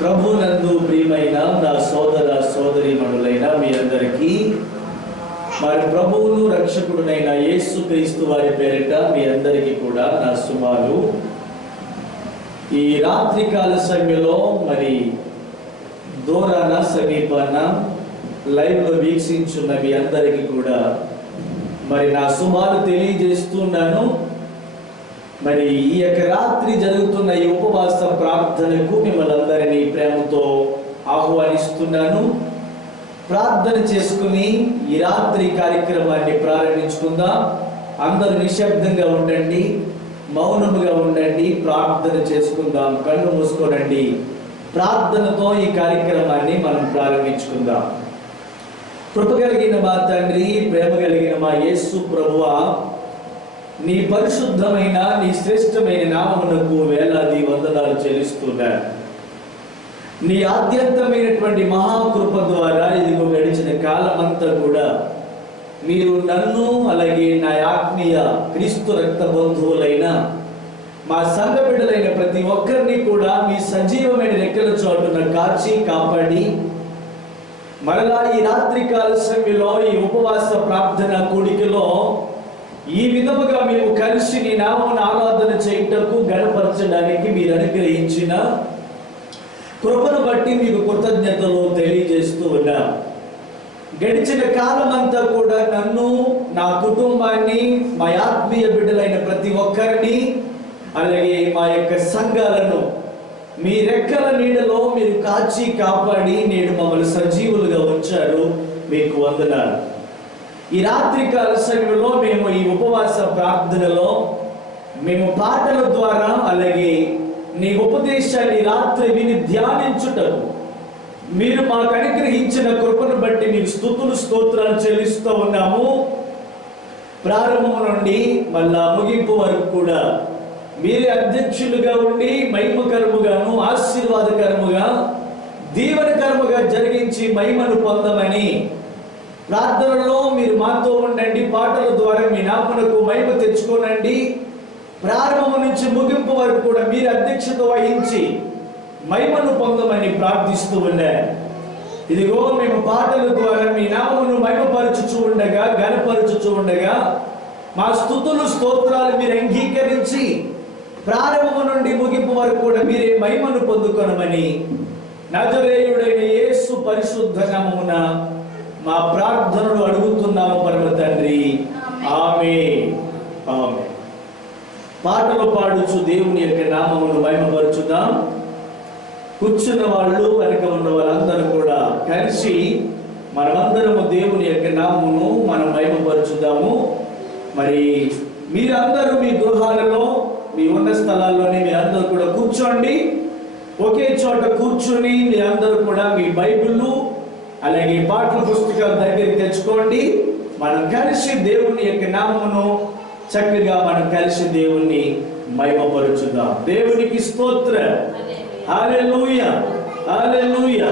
ప్రభునందు ప్రియమైన నా సోదర సోదరీమణులైన మీ అందరికీ మరి ప్రభువును రక్షకుడునైన యేసుక్రీస్తు వారి పేరిట మీ అందరికీ కూడా నా శుభాలు. ఈ రాత్రికాల సమయంలో మరి దూరాన సమీపాన లైవ్లో వీక్షించున్న మీ అందరికీ కూడా మరి నా శుభాలు తెలియజేస్తున్నాను. మరి ఈ యొక్క రాత్రి జరుగుతున్న ఈ ఉపవాస ప్రార్థనకు మిమ్మల్ని అందరినీ ప్రేమతో ఆహ్వానిస్తున్నాను. ప్రార్థన చేసుకుని ఈ రాత్రి కార్యక్రమాన్ని ప్రారంభించుకుందాం. అందరూ నిశ్శబ్దంగా ఉండండి, మౌనముగా ఉండండి, ప్రార్థన చేసుకుందాం. కళ్ళు మూసుకోనండి. ప్రార్థనతో ఈ కార్యక్రమాన్ని మనం ప్రారంభించుకుందాం. కృప కలిగిన మా తండ్రి, ప్రేమ కలిగిన మా యేసు ప్రభువా, నీ పరిశుద్ధమైన నీ శ్రేష్టమైన నామమునకు వేలాది వందనాలు చెల్లిస్తున్నాను. నీ ఆద్యంతమైనటువంటి మహాకృప ద్వారా ఇదిగో గడిచిన కాలమంతా కూడా మీరు నన్ను అలాగే నా ఆత్మీయ క్రీస్తు రక్త బంధువులైన మా సంఘ బిడ్డలైన ప్రతి ఒక్కరిని కూడా మీ సజీవమైన రెక్కల చోటున కాచి కాపాడి మరలా ఈ రాత్రికాల సమయంలో ఈ ఉపవాస ప్రార్థన కూడికలో ఈ విధముగా మేము కలిసి నీ నామమును ఆరాధన చేయుటకు గణపరచడానికి మీరు అనుగ్రహించిన కృపను బట్టి మీకు కృతజ్ఞతలు తెలియజేస్తూ ఉన్నాం. గడిచిన కాలమంతా కూడా నన్ను, నా కుటుంబాన్ని, మా ఆత్మీయ బిడ్డలైన ప్రతి ఒక్కరిని అలాగే మా యొక్క సంఘాలను మీ రెక్కల నీడలో మీరు కాచి కాపాడి నేడు మమ్మల్ని సజీవులుగా ఉంచారు. మీకు వందనాలు. ఈ రాత్రికాల సమయంలో మేము ఈ ఉపవాస ప్రార్థనలో మేము పాటల ద్వారా అలాగే నీ ఉపదేశాన్ని రాత్రి విని ధ్యానించుటకు మీరు మాకు అనుగ్రహించిన కృపను బట్టి మీకు స్తుతులు స్తోత్రాలు చెల్లిస్తూ ఉన్నాము. ప్రారంభం నుండి మళ్ళా ముగింపు వరకు కూడా మీరే అధ్యక్షులుగా ఉండి మహిమకరముగాను ఆశీర్వాదకరముగా దీవెనకరముగా జరిగించి మహిమను పొందమని ప్రార్థనలో మీరు మాతో ఉండండి. పాటల ద్వారా మీ నామమునకు మహిమ తెచ్చుకోనండి. ప్రారంభం నుంచి ముగింపు వరకు కూడా మీరు అధ్యక్షత వహించి మహిమను పొందమని ప్రార్థిస్తూ ఉన్నారు. ఇదిగో మేము పాటల ద్వారా మీ నామమును మహిమపరచుచూ ఉండగా, ఘనపరచుచూ ఉండగా మా స్తుతులు స్తోత్రాలు మీరు అంగీకరించి ప్రారంభం నుండి ముగింపు వరకు కూడా మీరే మహిమను పొందుకొనమని నజరేయుడైన యేసు పరిశుద్ధ నామమున మా ప్రార్థనలు అడుగుతున్నాము పరమ తండ్రి. ఆమేన్. ఆమేన్. పాటలు పాడుచు దేవుని యొక్క నామమును మహిమపరచుదాం. కూర్చున్న వాళ్ళు, వెనక ఉన్న వాళ్ళందరూ కూడా కలిసి మనమందరము దేవుని యొక్క నామమును మనం మహిమపరచుదాము. మరి మీరందరూ మీ గృహాలలో, మీ ఉన్న స్థలాల్లోనే మీరందరూ కూడా కూర్చోండి. ఒకే చోట కూర్చొని మీరందరూ కూడా మీ బైబిళ్ళు అలాగే పాటల పుస్తకాల దగ్గరికి తెచ్చుకోండి. మనం కలిసి దేవుని యొక్క నామమును చక్కగా మనం కలిసి దేవుణ్ణి మహిమపరచుదాం. దేవునికి స్తోత్రం. హల్లెలూయా, హల్లెలూయా.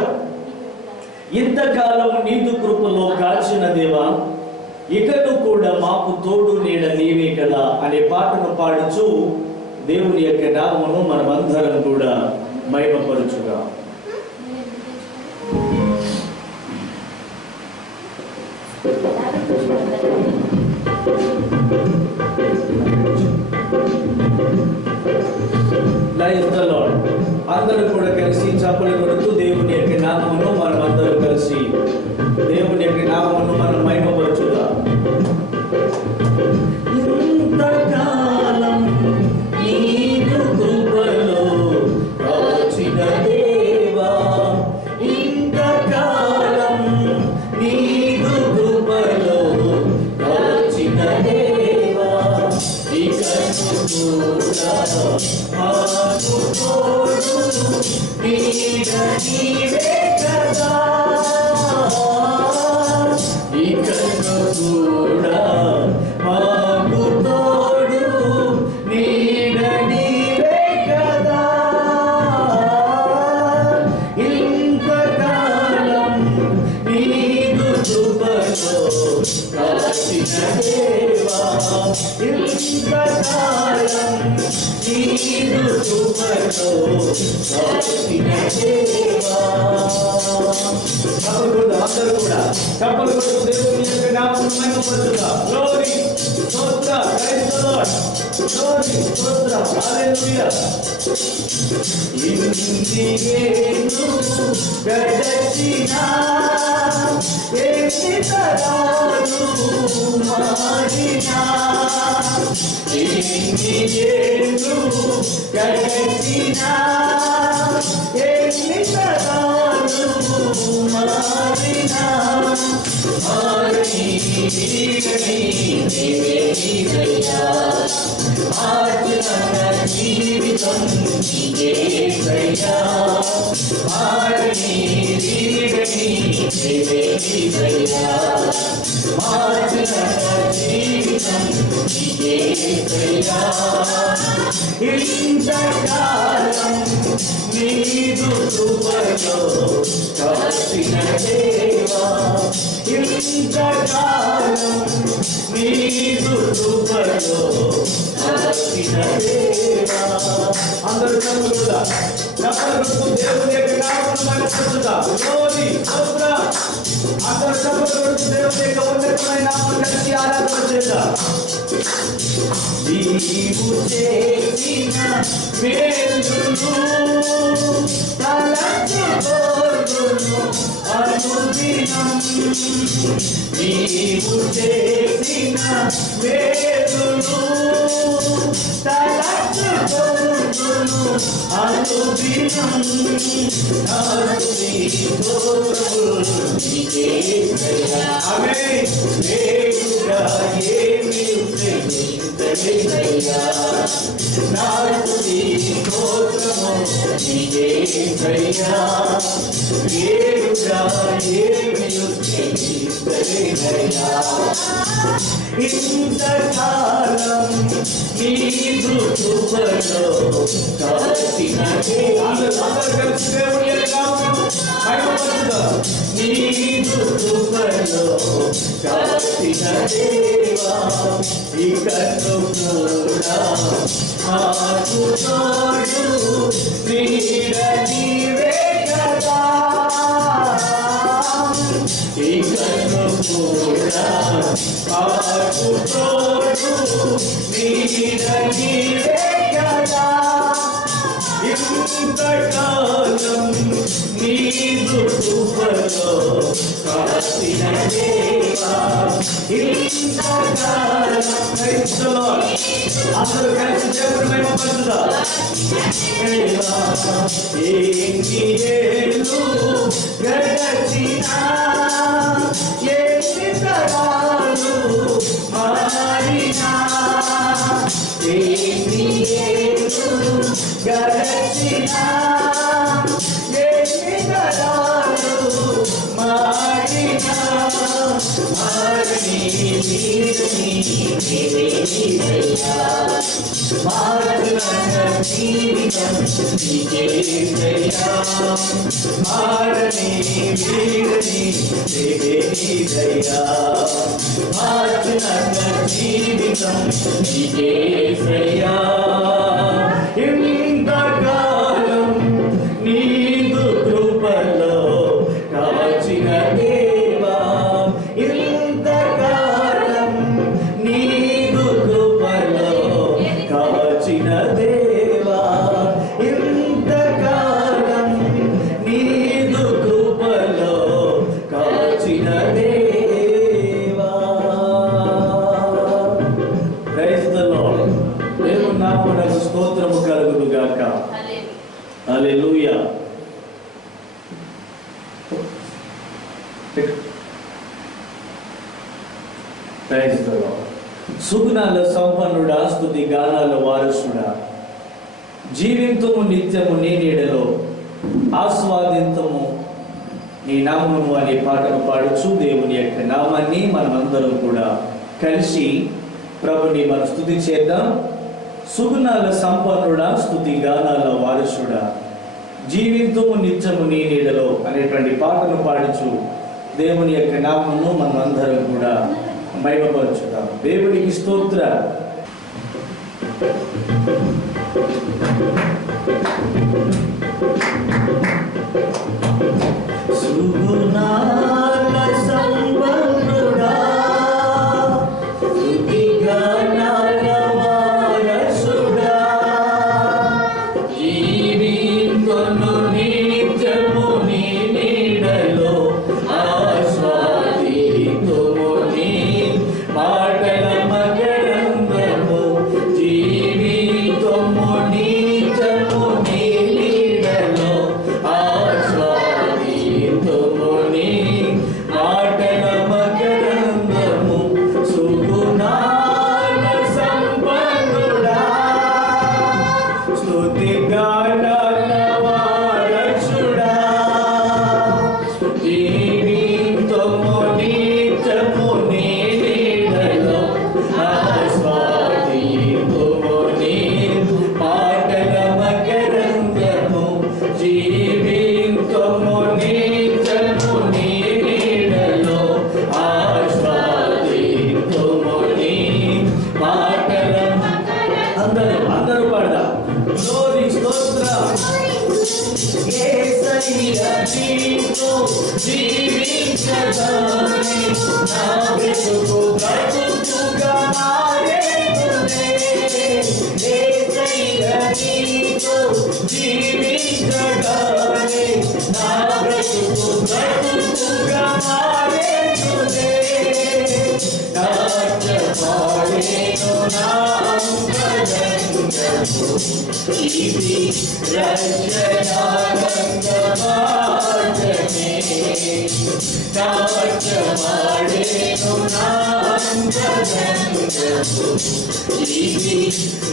ఇంతకాలం నీదు కృపలో కాచిన దేవా, ఇకను కూడా మాకు తోడు నీడ నీవే కదా అనే పాటను పాడుచు దేవుని యొక్క నామమును మనమందరం కూడా మహిమపరచుదాం. అందరూ కూడా కలిసి చప్పలు కొడుతూ దేవుని యొక్క నామమును మనం అందరూ కలిసి దేవుని యొక్క నామమును మనం మహిమపరచుదాం. ఇంతకాలం నీదు కృపలో కాచిన దేవా, ఇంతకాలం నీదు కృపలో కాచిన దేవా, ఇకను కూడా మాకు తోడు నీడ నీవే కదా, ఇకను కూడా మాకు తోడు నీడ నీవే కదా. ఇంతకాలం నీదు కృపలో కాచిన దేవా, ఇంతకాలం నీదు కృపలో కాచిన దేవా. చప్పలు కొడుతూ అందరూ కూడా చప్పలు కొడుతూ దేవుని యొక్క నామమును మహిమపరచుదాం. గ్లోరీ స్తోత్ర ప్రైజ్ ది లార్డ్. గ్లోరీ స్తోత్ర హల్లెలూయా. ఇందియేను గడచిన ఎన్ని తరాలు మారినా, ఇందియేను గడచిన ఎన్ని తరాలు మారినా, మారని నీవే నీవయ్యా. మార్చిన జీవితం నీవేసయ్యా. మారని నీవే నీవయ్యా. మార్చిన జీవితం నీవేసయ్యా. ఇంతకాలం నీదు కృపలో కాచిన దేవా. ఇంతకాలం నీదు కృపలో కాచిన దేవా. అందరూ చదువుదా చప్పలు దేవుని యొక్క నామమును మహిమపరచుదాం. గ్లోరీ స్తోత్ర. అందరూ చప్పలు దేవుని యొక్క ఉన్నతమైన నామమును కలిసి ఆరాధన చేద్దాం. నీవు చేసిన మేలును తలచుకొనును అనుదినం. నీవు చేసిన మేలును తలచుకొనును అనుదినం. ఆమేన్. దేవుడా ఏమి ఉద్ధరించలేదయ్యా. నాకు నీ స్తోత్రము నీకేసయ్యా. దేవుడా ఏమి ఉద్ధరించలేదయ్యా. ఇంతకాలం నీదు కృపలో కాచిన అందరూ కలిసి దేవుని యొక్క నామమును మహిమపరచుదాం. నీదు కృపలో కాచిన దేవా. ఇకను కూడా మాకు తోడు నీడ నీవే కదా. ఇకను కూడా మాకు తోడు నీడ నీవే కదా. ఇంతకాలం నీదు కృపలో కాచిన దేవా. ఇంతకాలం ప్రైజ్ ది లార్డ్. అందరూ కలిసి దేవుని మహిమపరచుదాం. ఇందియేను గడచిన ఎన్ని తరాలు మారినా, ఇందియేను గడచిన ఎన్ని తరాలు మారినా, మారని నీవయ్యా. మార్చిన జీవితం నీకేసయ్యా. మారని నీవయ్యా. మార్చిన జీవితం నీకేసయ్యా. ఇంతకాలం నీదు కృపలో కాచిన దేవా. ఇంతకాలం నీదు కృపలో కాచిన దేవా. ఇంతకాలం నీదు కృపలో కాచిన దేవా. Praise the lord. దేవుని నామమునకు స్తోత్రము కలుగును గాక. హల్లెలూయా. Praise the lord. సుగుణాల సంపన్నుడా, స్తుతి గానాల వారసుడా, జీవింతుము నిత్యము నీ నీడలో, ఆస్వాదింతము నీ నామమును అనే పాటను పాడుచు దేవుని యొక్క నామాన్ని మనమందరం కూడా కలిసి ప్రభుని మనం స్తుతి చేద్దాం. సుగుణాల సంపన్నుడా, స్తుతి గానాల వారసుడా, జీవింతుము నిత్యము నీ నీడలో అనేటువంటి పాటను పాడుచు దేవుని యొక్క నామమును మనమందరం కూడా మహిమపరచుదాం. దేవునికి స్తోత్ర. యేసయ్యా నీతో జీవించగానే నా బ్రతుకు బ్రతుకుగా మారేనులే. యేసయ్యా నీతో జీవించగానే నా బ్రతుకు బ్రతుకుగా మారేనులే. నాట్యమాడేను నా అంతరంగము, ఇది రక్షణానంద మార్గమే. నాట్యమాడేను నా అంతరంగము, ఇది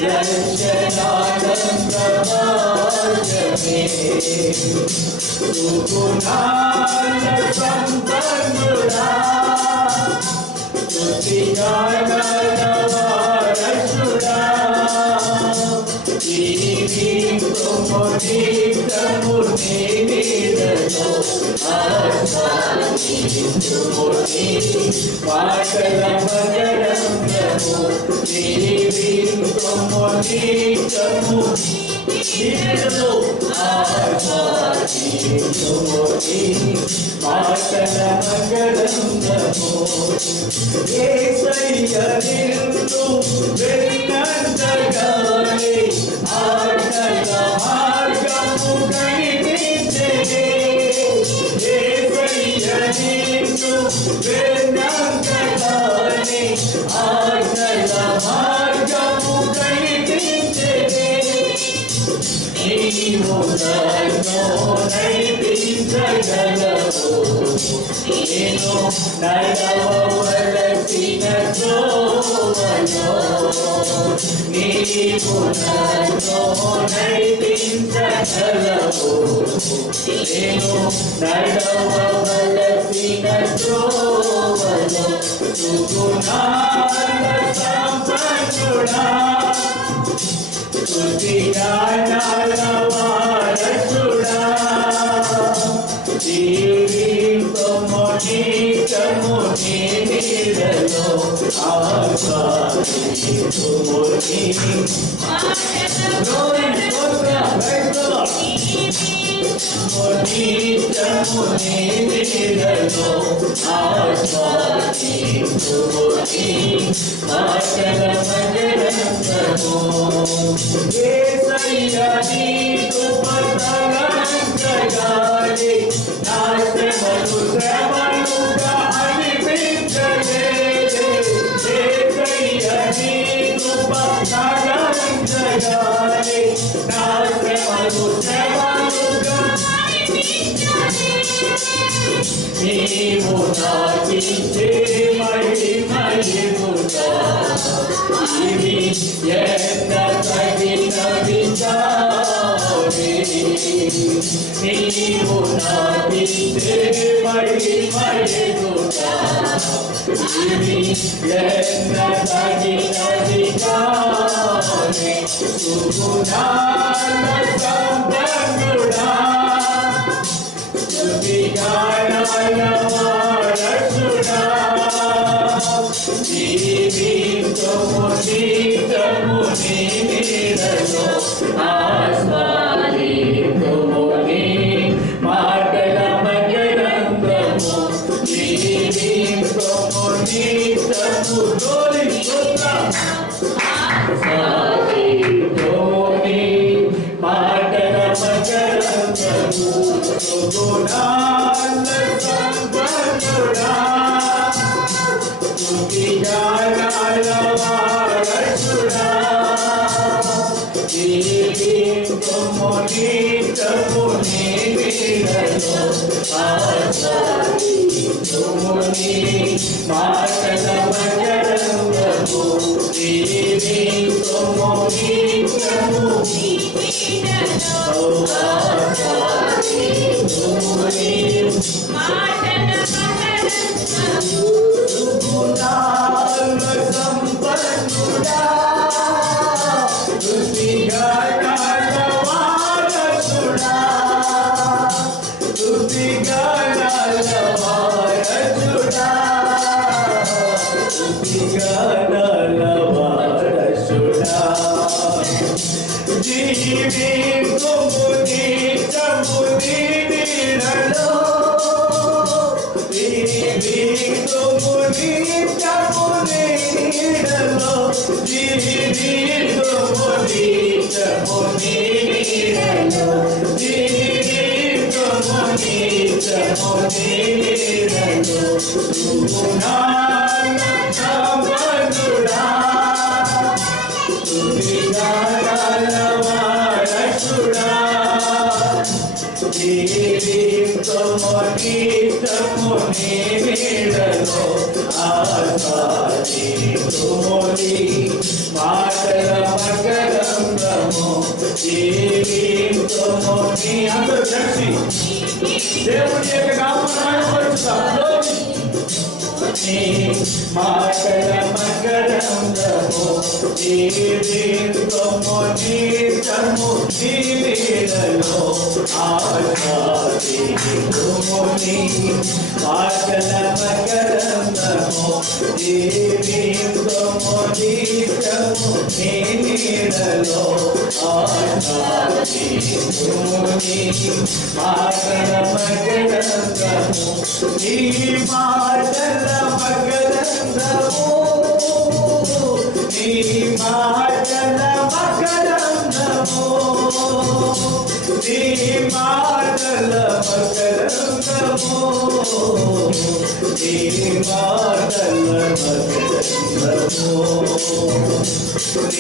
రక్షణానంద మార్గమే. సుగుణాల సంపన్నుడా, స్తుతిగానవారసుడా, జీవింతుము నిత్యము నీ నీడలో. ఆస్వాదింతుము నీ మాటల మకరందము, జీవింతుము నిత్యము నీడలో. ఆస్వాదింతుము నీ మాటల మకరందము. యేసయ్యా నిన్ను వెన్నంతగానే ఆటల మార్గము కనిపించెనే. యేసయ్యా నిన్ను వెన్నంతగానే ఆటల మార్గము కనిపించెనే. నీవు నన్ను నడిపించగలవు, నేను నడవవలసిన త్రోవలో. నీవు నన్ను నడిపించగలవు, నేను నడవవలసిన త్రోవలో. సుగుణాల సంపన్నుడా, స్తుతిగానాల వారసుడా, జీవింతుము నిత్యము నీ నీడలో. ఆస్వాదింతుము నీ నిత్యము నీ నీడలో. ఆస్వాదింతుము నీ మాటల మకరందము. యేసయ్యా నీ కృపతలంచగానే నా శ్రమలు శ్రమలుగా అనిపించలేదే. యేసయ్యా నీ కృపతలంచగానే నా శ్రమలు శ్రమలుగా నీవు నాకిచ్చే మహిమయుగా, ఇది ఎంత తగిన విచారే. నీవు నాకిచ్చే మహిమయుగా, ఇది ఎంత తగిన విచారే. సుగుణాల సంపన్నుడా, స్తుతిగానాల వారసుడా, జీవింతుము నిత్యము నీ నీడలో. ఆస్వాదింతుము నీ మాటల మకరందము, జీవింతుము నిత్యము. ఆస్వాదింతుము నీ మాటల మకరందము. సుగుణాల సంపన్నుడా, స్తుతిగానాల వారసుడా, జీవింతుము నిత్యము నీ నీడలో. ఆస్వాదింతుము నీ మాటల మకరందము, జీవింతుము నిత్యము నీ నీడలో. ఆస్వాదింతుము నీ మాటల మకరందము. సుగుణాల సంపన్నుడా, స్తుతిగానాల వారసుడా, స్తుతిగానాల వారసుడా, స్తుతిగానాల వారసుడా, జీవింతుము నిత్యము నిత్యము నీడలో జీవితుము నిత్యము నీడలో జీవితుము నిత్యము నీడలో సుగుణాలమనుడా సువిగాలవారసుడా జీవితుము నిత్యము నీడలో ఆసాదితుముని మాటల మకరందము జీవితుముని. అందరూ కలిసి దేవుని యొక్క నామమును పలుకుదాం. మాటల మకరందము జీవితుము నిత్యము నీడలో ఆసాదితుముని మాటల మకరందము జీవితుము నిత్యము నీడలో ఆసాదితుముని మాటల మకరందము ఈ మాటల మకరందము ఈ మాటల మకరందము ఈ మాటల మకరందము ఈ మాటల మకరందము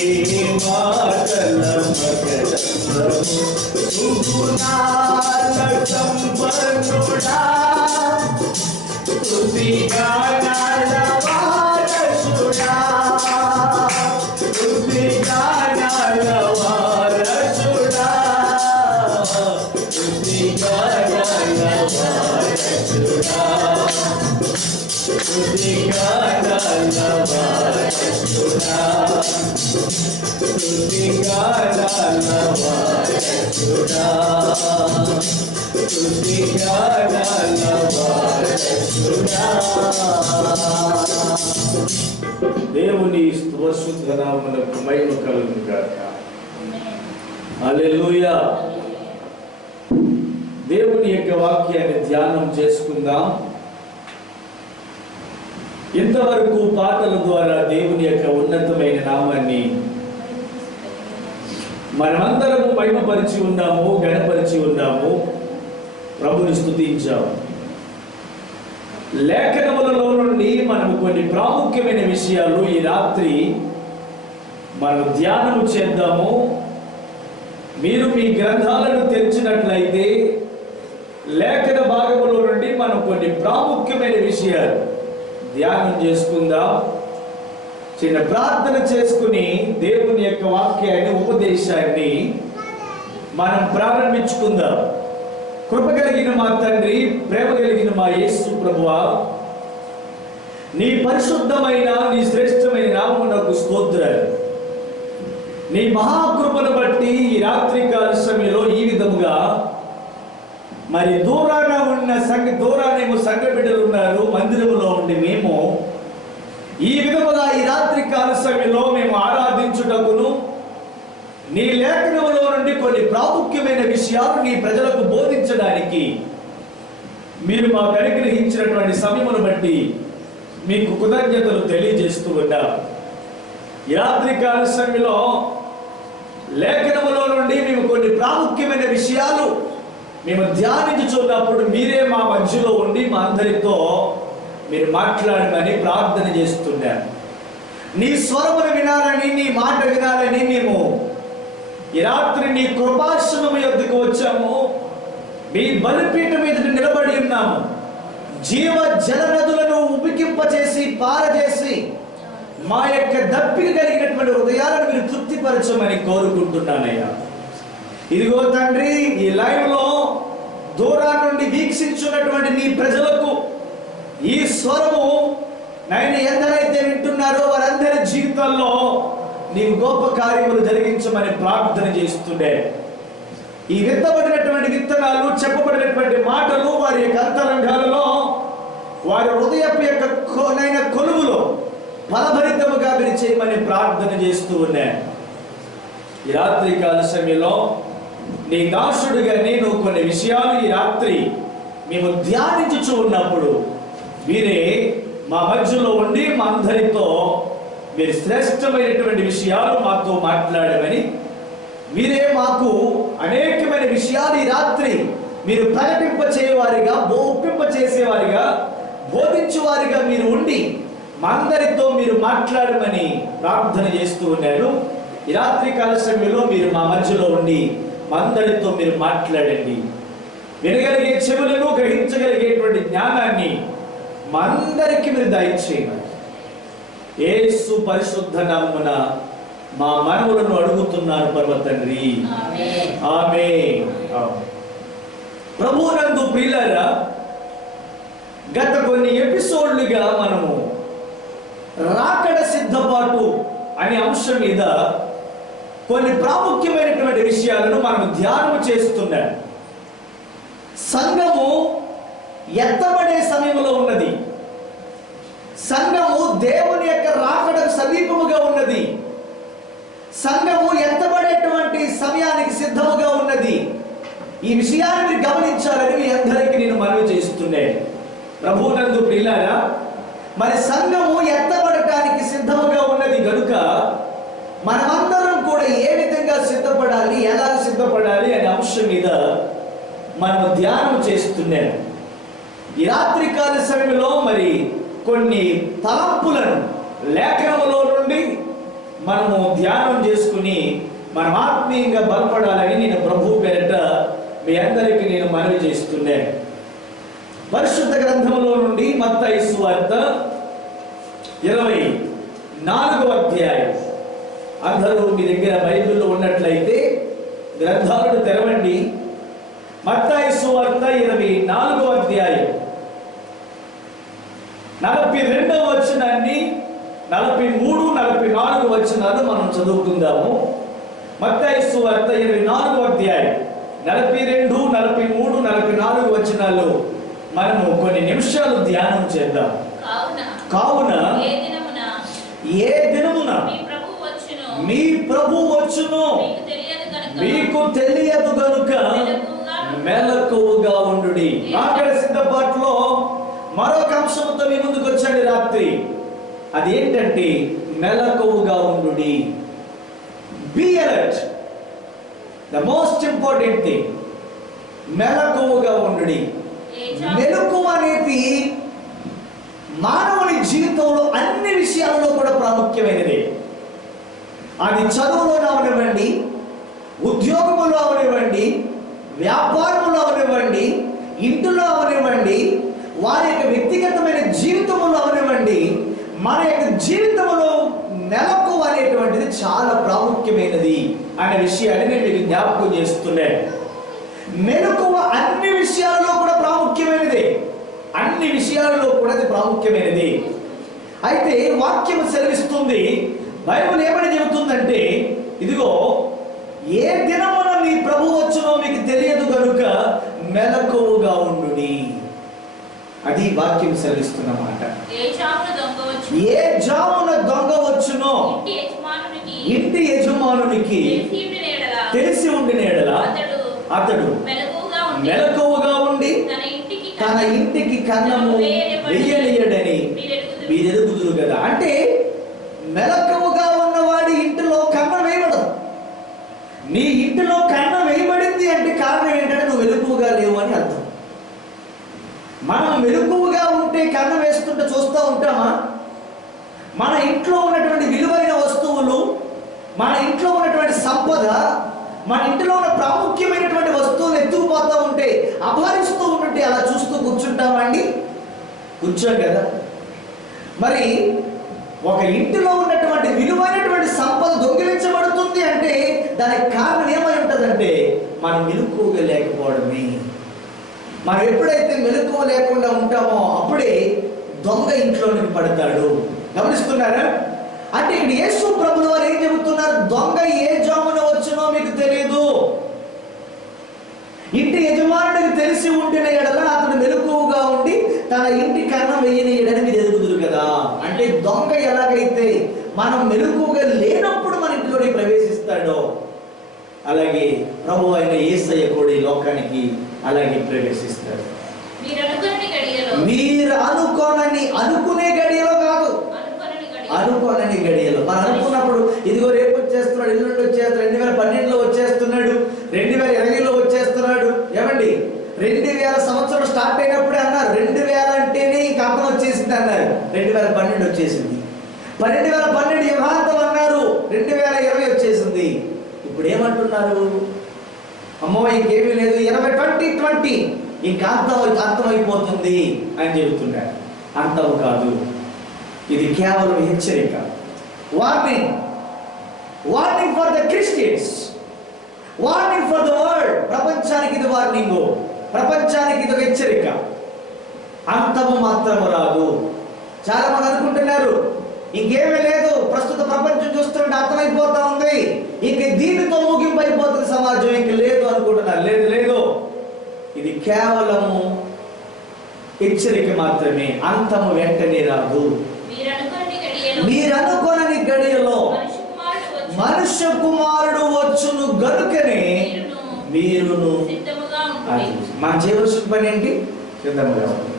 ఈ మాటల మకరందము సుగుణాల సంపన్నుడా స్తుతిగానాల వారసుడా స్తుతిగానాల వారసుడా స్తుతిగానాల వారసుడా స్తుతిగానాల వారసుడా స్తుతిగానాల వారసుడా స్తుతిగానాల వారసుడా. దేవుని పరిశుద్ధ నామమునకు మహిమ కలుగును గాక. హల్లెలూయా. దేవుని యొక్క వాక్యాన్ని ధ్యానం చేసుకుందాం. ఇంతవరకు పాటల ద్వారా దేవుని యొక్క ఉన్నతమైన నామాన్ని మనమందరము మహిమపరిచి ఉన్నాము, గణపరిచి ఉన్నాము, ప్రభుని స్తుతించాము. లేఖనములలో నుండి మనము కొన్ని ప్రాముఖ్యమైన విషయాలు ఈ రాత్రి మనం ధ్యానము చేద్దాము. మీరు మీ గ్రంథాలను తెరిచినట్లయితే లేఖన భాగములో నుండి మనం కొన్ని ప్రాముఖ్యమైన విషయాలు ధ్యానం చేసుకుందాం. చిన్న ప్రార్థన చేసుకుని దేవుని యొక్క వాక్యాన్ని, ఉపదేశాన్ని మనం ప్రారంభించుకుందాం. కృప కలిగిన మా తండ్రి, ప్రేమ కలిగిన మా యేసు ప్రభువా, నీ పరిశుద్ధమైన నీ శ్రేష్టమైన నామమునకు స్తోత్రాలు. నీ మహాకృపను బట్టి ఈ రాత్రికాల సమయంలో ఈ విధముగా మరి దూరానేమో సంఘ బిడ్డలు ఉన్నారు, మందిరములో ఉండి మేము ఈ విధముగా ఈ రాత్రికాల సమయంలో మేము ఆరాధించుటకును నీ లేఖనములో నుండి కొన్ని ప్రాముఖ్యమైన విషయాలు నీ ప్రజలకు బోధించడానికి మీరు మాకు అనుగ్రహించినటువంటి సమయమును బట్టి మీకు కృతజ్ఞతలు తెలియజేస్తూ ఉన్నాం. ఈ రాత్రికాల సమయంలో లేఖనములో నుండి మేము కొన్ని ప్రాముఖ్యమైన విషయాలు మేము ధ్యానించుచున్నప్పుడు మీరే మా మధ్యలో ఉండి మా అందరితో మీరు మాట్లాడమని ప్రార్థన చేస్తున్నారు. నీ స్వరమును వినాలని, నీ మాట వినాలని మేము ఈ రాత్రి నీ కృపాసనము యొద్దకు వచ్చాము. మీ బలిపీఠం మీద నిలబడి ఉన్నాము. జీవ జల నదులను ఉబికింపచేసి పారజేసి మా యొక్క దప్పిక కలిగినటువంటి హృదయాలను మీరు తృప్తిపరచమని కోరుకుంటున్నానయ్యా. ఇదిగో తండ్రి, ఈ లైవ్ లో దూరం నుండి వీక్షించున్నటువంటి నీ ప్రజలకు ఈ స్వరము నైనా ఎందరైతే వింటున్నారో వారందరి జీవితాల్లో నీవు గొప్ప కార్యములు జరిగించమని ప్రార్థన చేస్తుండే. ఈ విత్తబడినటువంటి విత్తనాలు, చెప్పబడినటువంటి మాటలు వారి యొక్క అంతరంగాలలో, వారి హృదయపు యొక్క కొలువులో ఫలభరితముగా మీరు చేయమని ప్రార్థన చేస్తూ ఉన్నాయి. ఈ రాత్రి కాల సమయంలో నీ దాసుడిగా నేను కొన్ని విషయాలు ఈ రాత్రి మేము ధ్యానించుచూ ఉన్నప్పుడు మీరే మా మధ్యలో ఉండి మా అందరితో మీరు శ్రేష్టమైనటువంటి విషయాలు మాతో మాట్లాడమని, మీరే మాకు అనేకమైన విషయాలు ఈ రాత్రి మీరు ప్రకటింపచేయవారిగా, ఒప్పింపచేసేవారిగా, బోధించేవారిగా మీరు ఉండి మా అందరితో మీరు మాట్లాడమని ప్రార్థన చేస్తూ ఉన్నాను. ఈ రాత్రి కాల సమయంలో మీరు మా మధ్యలో ఉండి మా అందరితో మీరు మాట్లాడండి. వినగలిగే చెవులను, గ్రహించగలిగేటువంటి జ్ఞానాన్ని మా అందరికీ మీరు దయచేయండి. యేసు పరిశుద్ధ నామమున మా మనవులను అడుగుతున్నాను పరమ తండ్రి, ఆమేన్. ప్రభువునందు ప్రియులారా, గత కొన్ని ఎపిసోడ్లుగా మనము రాకడ సిద్ధపాటు అనే అంశం మీద కొన్ని ప్రాముఖ్యమైనటువంటి విషయాలను మనం ధ్యానం చేస్తున్నాం. సంఘము ఎత్తబడే సమయంలో ఉన్నది. సంఘము దేవుని యొక్క రాకడకు సమీపముగా ఉన్నది. సంఘము ఎత్తబడేటువంటి సమయానికి సిద్ధముగా ఉన్నది. ఈ విషయాన్ని మీరు గమనించాలని మీ అందరికీ నేను మనవి చేస్తున్నాను. ప్రభువునందు ప్రియులారా, మరి సంఘము ఎత్తబడటానికి సిద్ధముగా ఉన్నది కనుక మనమందరం కూడా ఏ విధంగా సిద్ధపడాలి, ఎలా సిద్ధపడాలి అనే అంశం మీద మనం ధ్యానం చేస్తున్నాం. ఈ రాత్రి కాల సమయంలో మరి కొన్ని తలంపులను లేఖనములో నుండి మనము ధ్యానం చేసుకుని మనం ఆత్మీయంగా బలపడాలని నేను ప్రభు పేరిట మీ అందరికీ నేను మనవి చేస్తున్నాను. పరిశుద్ధ గ్రంథంలో నుండి మత్తయి సువార్త 24వ అధ్యాయం. అందరూ మీ దగ్గర బైబిల్లో ఉన్నట్లయితే గ్రంథాలను తెరవండి. మత్తయి సువార్త 24వ అధ్యాయం 42వ వచనాన్ని, 43, 44 వచనాలు మనం చదువుకుందాము. మత్తయి సువార్త 24వ అధ్యాయం 42, 43, 44 వచనాలు మనము కొన్ని నిమిషాలు ధ్యానం చేద్దాం. కావున ఏ దినమున మీ ప్రభు వచ్చును మీకు తెలియదు గనుక మెలకువగా ఉండుడి. రాకడ సిద్ధపాటులో మరొక అంశంతో మీ ముందుకు వచ్చాడు రాత్రి. అది ఏంటంటే మెలకువగా ఉండుడి. Be alert. The most important thing, మెలకువగా ఉండుడి. మెలకువ అనేది మానవుని జీవితంలో అన్ని విషయాలలో కూడా ప్రాముఖ్యమైనది. అది చదువులో అవనివ్వండి, ఉద్యోగములో అవనివ్వండి, వ్యాపారంలో అవనివ్వండి, ఇంటిలో అవనివ్వండి, వారి యొక్క వ్యక్తిగతమైన జీవితంలో అవనివ్వండి, మన యొక్క జీవితంలో మెలకువ అనేటువంటిది చాలా ప్రాముఖ్యమైనది అనే విషయాన్ని నేను మీకు జ్ఞాపకం చేస్తున్నాను. మెలకువ అన్ని విషయాలలో కూడా ప్రాముఖ్యమైనది. అన్ని విషయాలలో కూడా అది ప్రాముఖ్యమైనది. అయితే వాక్యం సెలవిస్తుంది, బైబిల్ ఏమని చెబుతుందంటే, ఇదిగో ఏ దినమున మీ ప్రభు వచ్చునో మీకు తెలియదు కనుక మెలకువగా ఉండుడి. అది వాక్యం సెలవిస్తున్న మాట. ఏ జామున దొంగ వచ్చునో ఇంటి యజమానునికి తెలిసి ఉండిన ఎడల అతడు మెలకువగా ఉండి తన ఇంటికి కన్నము వెయ్యనియడని మీరు ఎరుగుదురు కదా. అంటే మెలకువగా ఉన్నవాడి ఇంటిలో కన్నం వేయబడదు. నీ ఇంటిలో కన్నం వేయబడింది అంటే కారణం ఏంటంటే నువ్వు మెలకువగా లేవు అని అర్థం. మనం మెలకువగా ఉంటే కన్నం వేస్తుంటే చూస్తూ ఉంటామా? మన ఇంట్లో ఉన్నటువంటి విలువైన వస్తువులు, మన ఇంట్లో ఉన్నటువంటి సంపద, మన ఇంట్లో ఉన్న ప్రాముఖ్యమైనటువంటి వస్తువులు ఎత్తుకుపోతూ ఉంటే, అపహరిస్తూ ఉంటుంటే అలా చూస్తూ కూర్చుంటామండి? కూర్చోం కదా. మరి ఒక ఇంటిలో ఉన్నటువంటి విలువైనటువంటి సంపద దొంగిలించబడుతుంది అంటే దానికి కారణం ఏమై ఉంటుందంటే మనం మెలకువగా లేకపోవడమే. మనం ఎప్పుడైతే మెలకువ లేకుండా ఉంటామో అప్పుడే దొంగ ఇంట్లోనికి పడతాడు. గమనిస్తున్నారా? అంటే ఇక్కడ యేసు ప్రభువు వారు ఏం చెబుతున్నారు? దొంగ ఏ జామున వచ్చునో మీకు తెలియదు. ఇంటి యజమానుడికి తెలిసి ఉంటేనే ఎడల అతడు మెలకువగా ఉండి తన ఇంటి కన్నం వేయనియడని మీరు ఎరుగుదురు కదా. అంటే దొంగ ఎలాగైతే మనం మెలకువగా లేనప్పుడు మన ఇంట్లోకి ప్రవేశిస్తాడో, అలాగే ప్రభు అయిన యేసయ్య కూడా ఈ లోకానికి అలాగే ప్రవేశిస్తాడు. మీరు అనుకునే గడియలో కాదు, అనుకోనని గడియలో. మనం అనుకున్నప్పుడు ఇదిగో రేపు వచ్చేస్తున్నాడు, ఎల్లుండి వచ్చేస్తున్నాడు, 2012లో వచ్చేస్తున్నాడు, 2020లో వచ్చేస్తున్నాడు. ఏమండి, 2000 సంవత్సరం స్టార్ట్ అయినప్పుడే అన్నారు 2000 అంటేనే ఇంక అంతం వచ్చేసింది అన్నారు. 2012 వచ్చేసింది. 2012 యుగాంతం అన్నారు, 2020 వచ్చేసింది. ఇప్పుడు ఏమంటున్నారు? అమ్మో ఇంకేమీ లేదు, 2020 ఇంకా అర్థమైపోతుంది అని చెబుతున్నాడు. అర్థం కాదు, ఇది కేవలం హెచ్చరిక. Warning for the Christians, warning for the world. ప్రపంచానికి ఇది వార్నింగ్, ప్రపంచానికి ఇది హెచ్చరిక. అంతము మాత్రము రాదు. చాలా మంది అనుకుంటున్నారు ఇంకేమీ లేదు, ప్రస్తుత ప్రపంచం చూస్తుంటే అర్థమైపోతా ఉంది, ఇంక దీనితో ముగింపు అయిపోతుంది సమాజం, ఇంక లేదు అనుకుంటున్నారు. లేదు, ఇది కేవలము హెచ్చరిక మాత్రమే. అంతము వెంటనే రాదు. మీరు అనుకోనని గడియలో మనుష్య కుమారుడు వచ్చును గనుకనే మీరును. మనం చేయవలసిన పని ఏంటి? సిద్ధముగా ఉంది.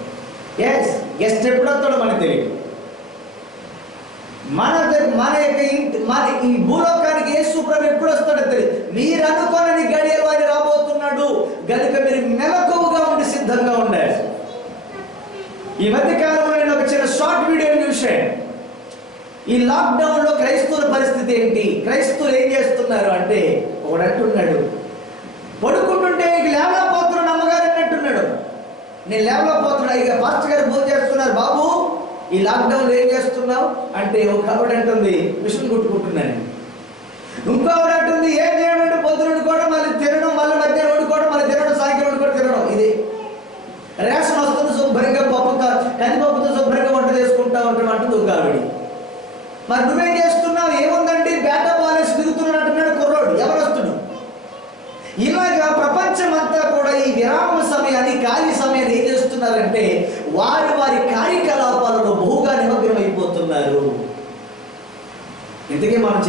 గెస్ట్ ఎప్పుడు వస్తాడో మనకు తెలియదు. మన ఈ భూలోకానికి యేసు ప్రభు ఎప్పుడు వస్తాడో తెలియదు. మీరు అనుకోనని గడియలో ఆయన రాబోతున్నాడు గనుక మీరు మెలకువగా ఉండి సిద్ధంగా ఉండాలి. ఈ మధ్య కాలంలో నేను ఒక చిన్న షార్ట్ వీడియో చూశాను. ఈ లాక్డౌన్ లో క్రైస్తవుల పరిస్థితి ఏంటి, క్రైస్తవులు ఏం చేస్తున్నారు అంటే, ఒకడు అంటున్నాడు పడుకుంటుంటే లేవలేకపోతున్నాడు, అమ్మగారు అన్నట్టున్నాడు. నేను లేవలేకపోతున్నా, ఇక పాస్టర్ గారు ఫోన్ చేస్తున్నారు, బాబు ఈ లాక్డౌన్ ఏం చేస్తున్నావు అంటే, ఒక ఆవిడ అంటుంది మిషన్ కుట్టుకుంటున్నాను, ఇంకో ఆవిడ అంటుంది ఏం చేయమంటే పొద్దున కూడా మళ్ళీ తినడం, మళ్ళీ మధ్యాహ్నం వండుకోవడం, మళ్ళీ తినడం, సాయంత్రం కూడా తినడం. ఇది రేషన్ వస్తుంది శుభ్రంగా, కందిపప్పుతో శుభ్రంగా వంట చేసుకుంటా ఉంటాం అంటుంది ఒక ఆవిడ. మరి నువ్వేం చేస్తున్నావు? ఏముందండి బేటా బాలేసి తిరుగుతున్నాడు అంటున్నాడు కుర్రోడు, ఎవరొస్తుడు. ఇలాగా ప్రపంచం అంతా కూడా ఈ విరామ సమయాన్ని, ఖాళీ సమయాన్ని ఏం చేస్తున్నారంటే వారి కార్యకలాపాలలో బహుగా నిమగ్నం అయిపోతున్నారు. ఇంతకీ మనం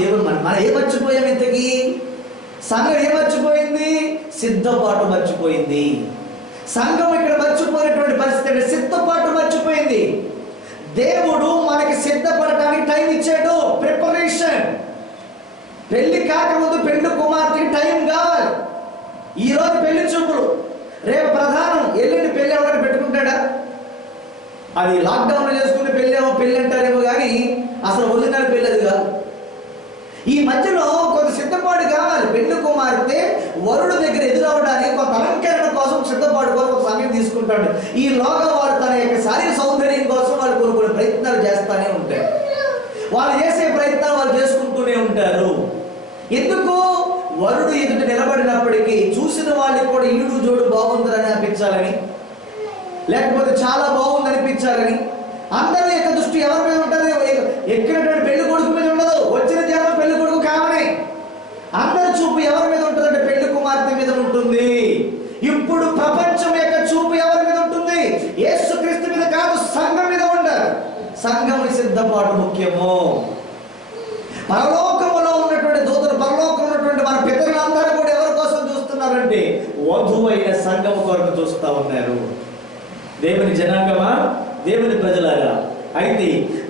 ఏం మర్చిపోయాం? ఇంతకీ సంఘం ఏం మర్చిపోయింది? సిద్ధపాటు మర్చిపోయింది. సంఘం ఇక్కడ మర్చిపోయినటువంటి పరిస్థితి అంటే సిద్ధపాటు మర్చిపోయింది. దేవుడు మనకి సిద్ధపడటానికి టైం ఇచ్చాడు, ప్రిపరేషన్. పెళ్లి కాకముందు పెళ్లి కుమార్తెకి టైం కావాలి. ఈరోజు పెళ్లి చూపులు, రేపు ప్రధానం, ఎల్లుండి పెళ్లి ఎవరైనా పెట్టుకుంటాడా? అది లాక్డౌన్ చేసుకునే పెళ్లి అంటారేమో కానీ అసలు ఒరిజినల్ పెళ్లి అది కాదు. ఈ మధ్యలో కొంత సిద్ధపాటు కావాలి. పెళ్లి కుమార్తె వరుడు దగ్గర ఎదురవడానికి కొంత అలంకరణ కోసం సిద్ధపాటు కోసం ఒక సమయం తీసుకుంటాడు. ఈ లోగా వాడు తన యొక్క శారీరక సౌందర్యం కోసం వాళ్ళు కొన్ని ప్రయత్నాలు చేస్తూనే ఉంటారు. వాళ్ళు చేసే ప్రయత్నాలు వాళ్ళు చేసుకుంటూనే ఉంటారు. ఎందుకు? వరుడు ఎదుట నిలబడినప్పటికీ చూసిన వాళ్ళకి కూడా ఈడు జోడు బాగుందని అనిపించాలని, లేకపోతే చాలా బాగుంది అనిపించాలని. అందరూ యొక్క దృష్టి ఎవరి మీద ఉంటుంది? ఎక్కినటువంటి పెళ్లి కొడుకు మీద ఉండదు. వచ్చిన జనం పెళ్లి కొడుకు కావనే. అందరి చూపు ఎవరి మీద ఉంటుందంటే పెళ్లి కుమార్తె మీద ఉంటుంది. ఇప్పుడు ప్రపంచం యొక్క చూపు ఎవరి మీద ఉంటుంది? యేసుక్రీస్తు మీద కాదు, సంఘం మీద ఉండదు. సంఘం సిద్ధపాటు ముఖ్యము. పరలోకములో ఉన్నటువంటి దూతలు, పరలోకంలో ఉన్నటువంటి మన పితరులందరూ కూడా ఎవరి కోసం చూస్తున్నారంటే వధువైన సంఘము కొరకు చూస్తూ ఉన్నారు. దేవుని జనాంగమా, దేవుని ప్రజలారా, అయితే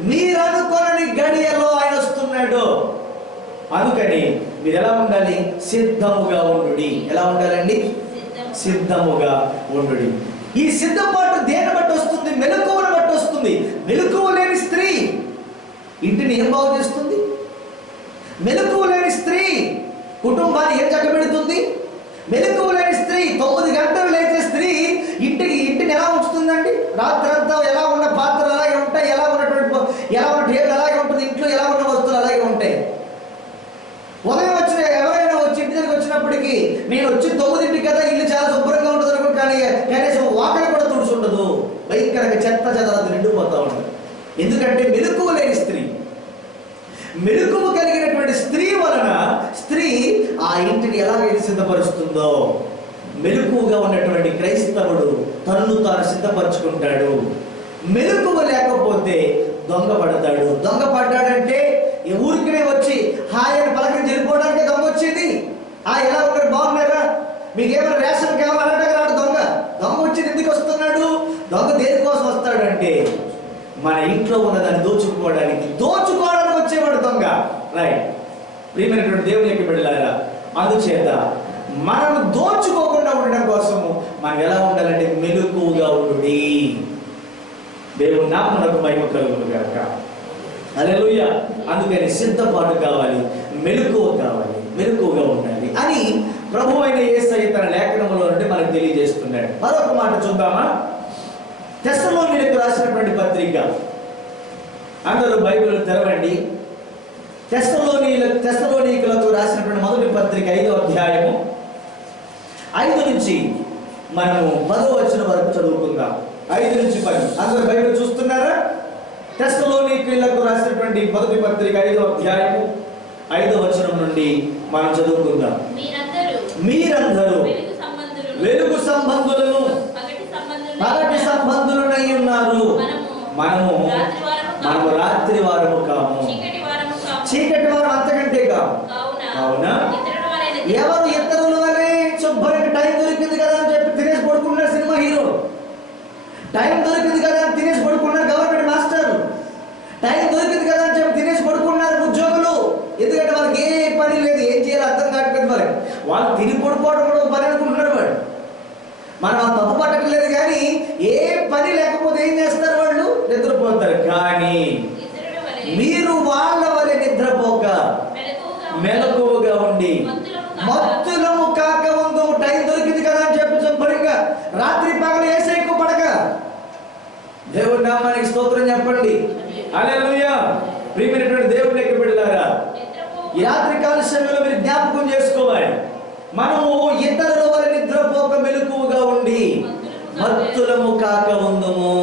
మీరు అనుకోనని గడియలో ఆయన వస్తున్నాడు. అందుకని మీరు ఎలా ఉండాలి? సిద్ధముగా ఉండుడి. ఎలా ఉండాలండి? సిద్ధముగా ఉండుడి. ఈ సిద్ధపాటు దేని బట్టి వస్తుంది? మెలకువను బట్టి వస్తుంది. మెలకువ లేని స్త్రీ ఇంటిని ఏం బాగు చేస్తుంది? మెలకువ లేని స్త్రీ కుటుంబాన్ని ఏం చక్కబెడుతుంది? మెలకువ లేని స్త్రీ 9 గంటలు లేచే స్త్రీ ఇంటిని ఎలా ఉంచుతుందండి? రాత్రంతా ఎలా ఉన్న పాత్రలు అలాగే ఉంటాయి, ఎలా ఉన్న టేబుల్ అలాగే ఉంటుంది, ఇంట్లో ఎలా ఉన్న వస్తువులు అలాగే ఉంటాయి. ఉదయం వచ్చిన ఎవరైనా వచ్చి ఇంటి దగ్గరికి వచ్చినప్పటికీ నేను వచ్చి 9ంటికి కదా, ఇల్లు చాలా శుభ్రంగా ఉంటుంది అనుకో, కానీ కనీసం వాకలి కూడా తుడుచుండదు. భయంకరంగా చెత్త చెదరదు నిండిపోతూ ఉంటుంది. ఎందుకంటే మెలకువ లేని స్త్రీ. మెలకువ కలిగినటువంటి స్త్రీ వలన స్త్రీ ఆ ఇంటిని ఎలాగైతే సిద్ధపరుస్తుందో, మెలకువగా ఉన్నటువంటి క్రైస్తవుడు తన్ను తాను సిద్ధపరచుకుంటాడు. మెలకువ లేకపోతే దొంగ పడతాడు. దొంగ పడ్డాడంటే ఊరికినే వచ్చి హాయ్ అని పలకరించి వెళ్ళిపోవడానికి దొంగ వచ్చేది. ఎలా ఉన్నాడు, బాగున్నారా, మీకు ఏమైనా రేషన్ కావాలంటే రాడు దొంగ. దొంగ వచ్చి ఎందుకు వస్తున్నాడు? దొంగ దేనికోసం వస్తాడంటే మన ఇంట్లో ఉన్నదాన్ని దోచుకోవడానికి వచ్చేవాడు దొంగ. రైట్, ప్రియమైనటువంటి దేవుని యొక్క బిడ్డలారా, అందుచేత మనం దోచుకోకుండా ఉండడం కోసము మనం ఎలా ఉండాలంటే మెలకువగా ఉండుడి. దేవుని నామమునకు మహిమ కలుగును గాక. హల్లెలూయా. అందుకని సిద్ధపాటు కావాలి, మెలకువగా ఉండాలి అని ప్రభు అయిన యేసయ్య తన లేఖనంలో నుండి మనకు తెలియజేస్తున్నాడు. మరొక మాట చూద్దామా? తెస్సలోనీయులకు రాసినటువంటి పత్రిక, అందరూ బైబిల్ తెరవండి. తెస్సలోనీయులకు రాసినటువంటి మొదటి పత్రిక 5వ అధ్యాయము 5 నుంచి మనము 10వ వచనం వరకు చదువుకుందాం. 5 నుంచి 10. అందరూ బైబిల్ చూస్తున్నారా? తెస్సలోనీయులకు రాసినటువంటి మొదటి పత్రిక 5వ అధ్యాయము 5వ వచనం నుండి మనం చదువుకుందాం. మీరందరూ వెలుగు సంబంధులను పగటి సంబంధులనై ఉన్నారు. మనము రాత్రి వారము కాము, చీకటి వారం అంతకంటే కాము. అవునా? ఎవరు ఇతరుల వలె శుభ్రంగా టైం దొరికింది కదా అని చెప్పి తినేసి పడుకున్నారు సినిమా హీరో, టైం దొరికింది కదా అని తినేసి పడుకున్నారు గవర్నమెంట్ మాస్టర్, టైం దొరికింది కదా అని చెప్పి తినేసి పడుకున్నారు ఉద్యోగులు. ఎందుకంటే వాళ్ళకి ఏ పని లేదు, ఏం చేయాలో అర్థం కావట్లేదు. మరి వాళ్ళు తిని పడుకోవడం కూడా పని అనుకుంటున్నారు. వాడు మనం ఆ తప్పు పట్టట్లేదు, కానీ ఏ పని లేకపోతే ఏం చేస్తారు? వాళ్ళు నిద్రపోతారు. కానీ మీరు వాళ్ళ వలె నిద్రపోక మెలకువగా ఉండి మత్తులము కాక ఉందో. టైం దొరికింది కదా అని చెప్పి శుభ్రంగా రాత్రి పగలు వేసే ఎక్కువ పడక. దేవుడి నామానికి స్తోత్రం చెప్పండి. హల్లెలూయా. ప్రియమైనటువంటి దేవుని యొక్క బిడ్డలారా, ఈ రాత్రి కాల సమయంలో మీరు జ్ఞాపకం చేసుకోవాలి, మనము ఇతరుల వలె నిద్రపోక మెలకువగా ఉండి మత్తులము కాక ఉందము.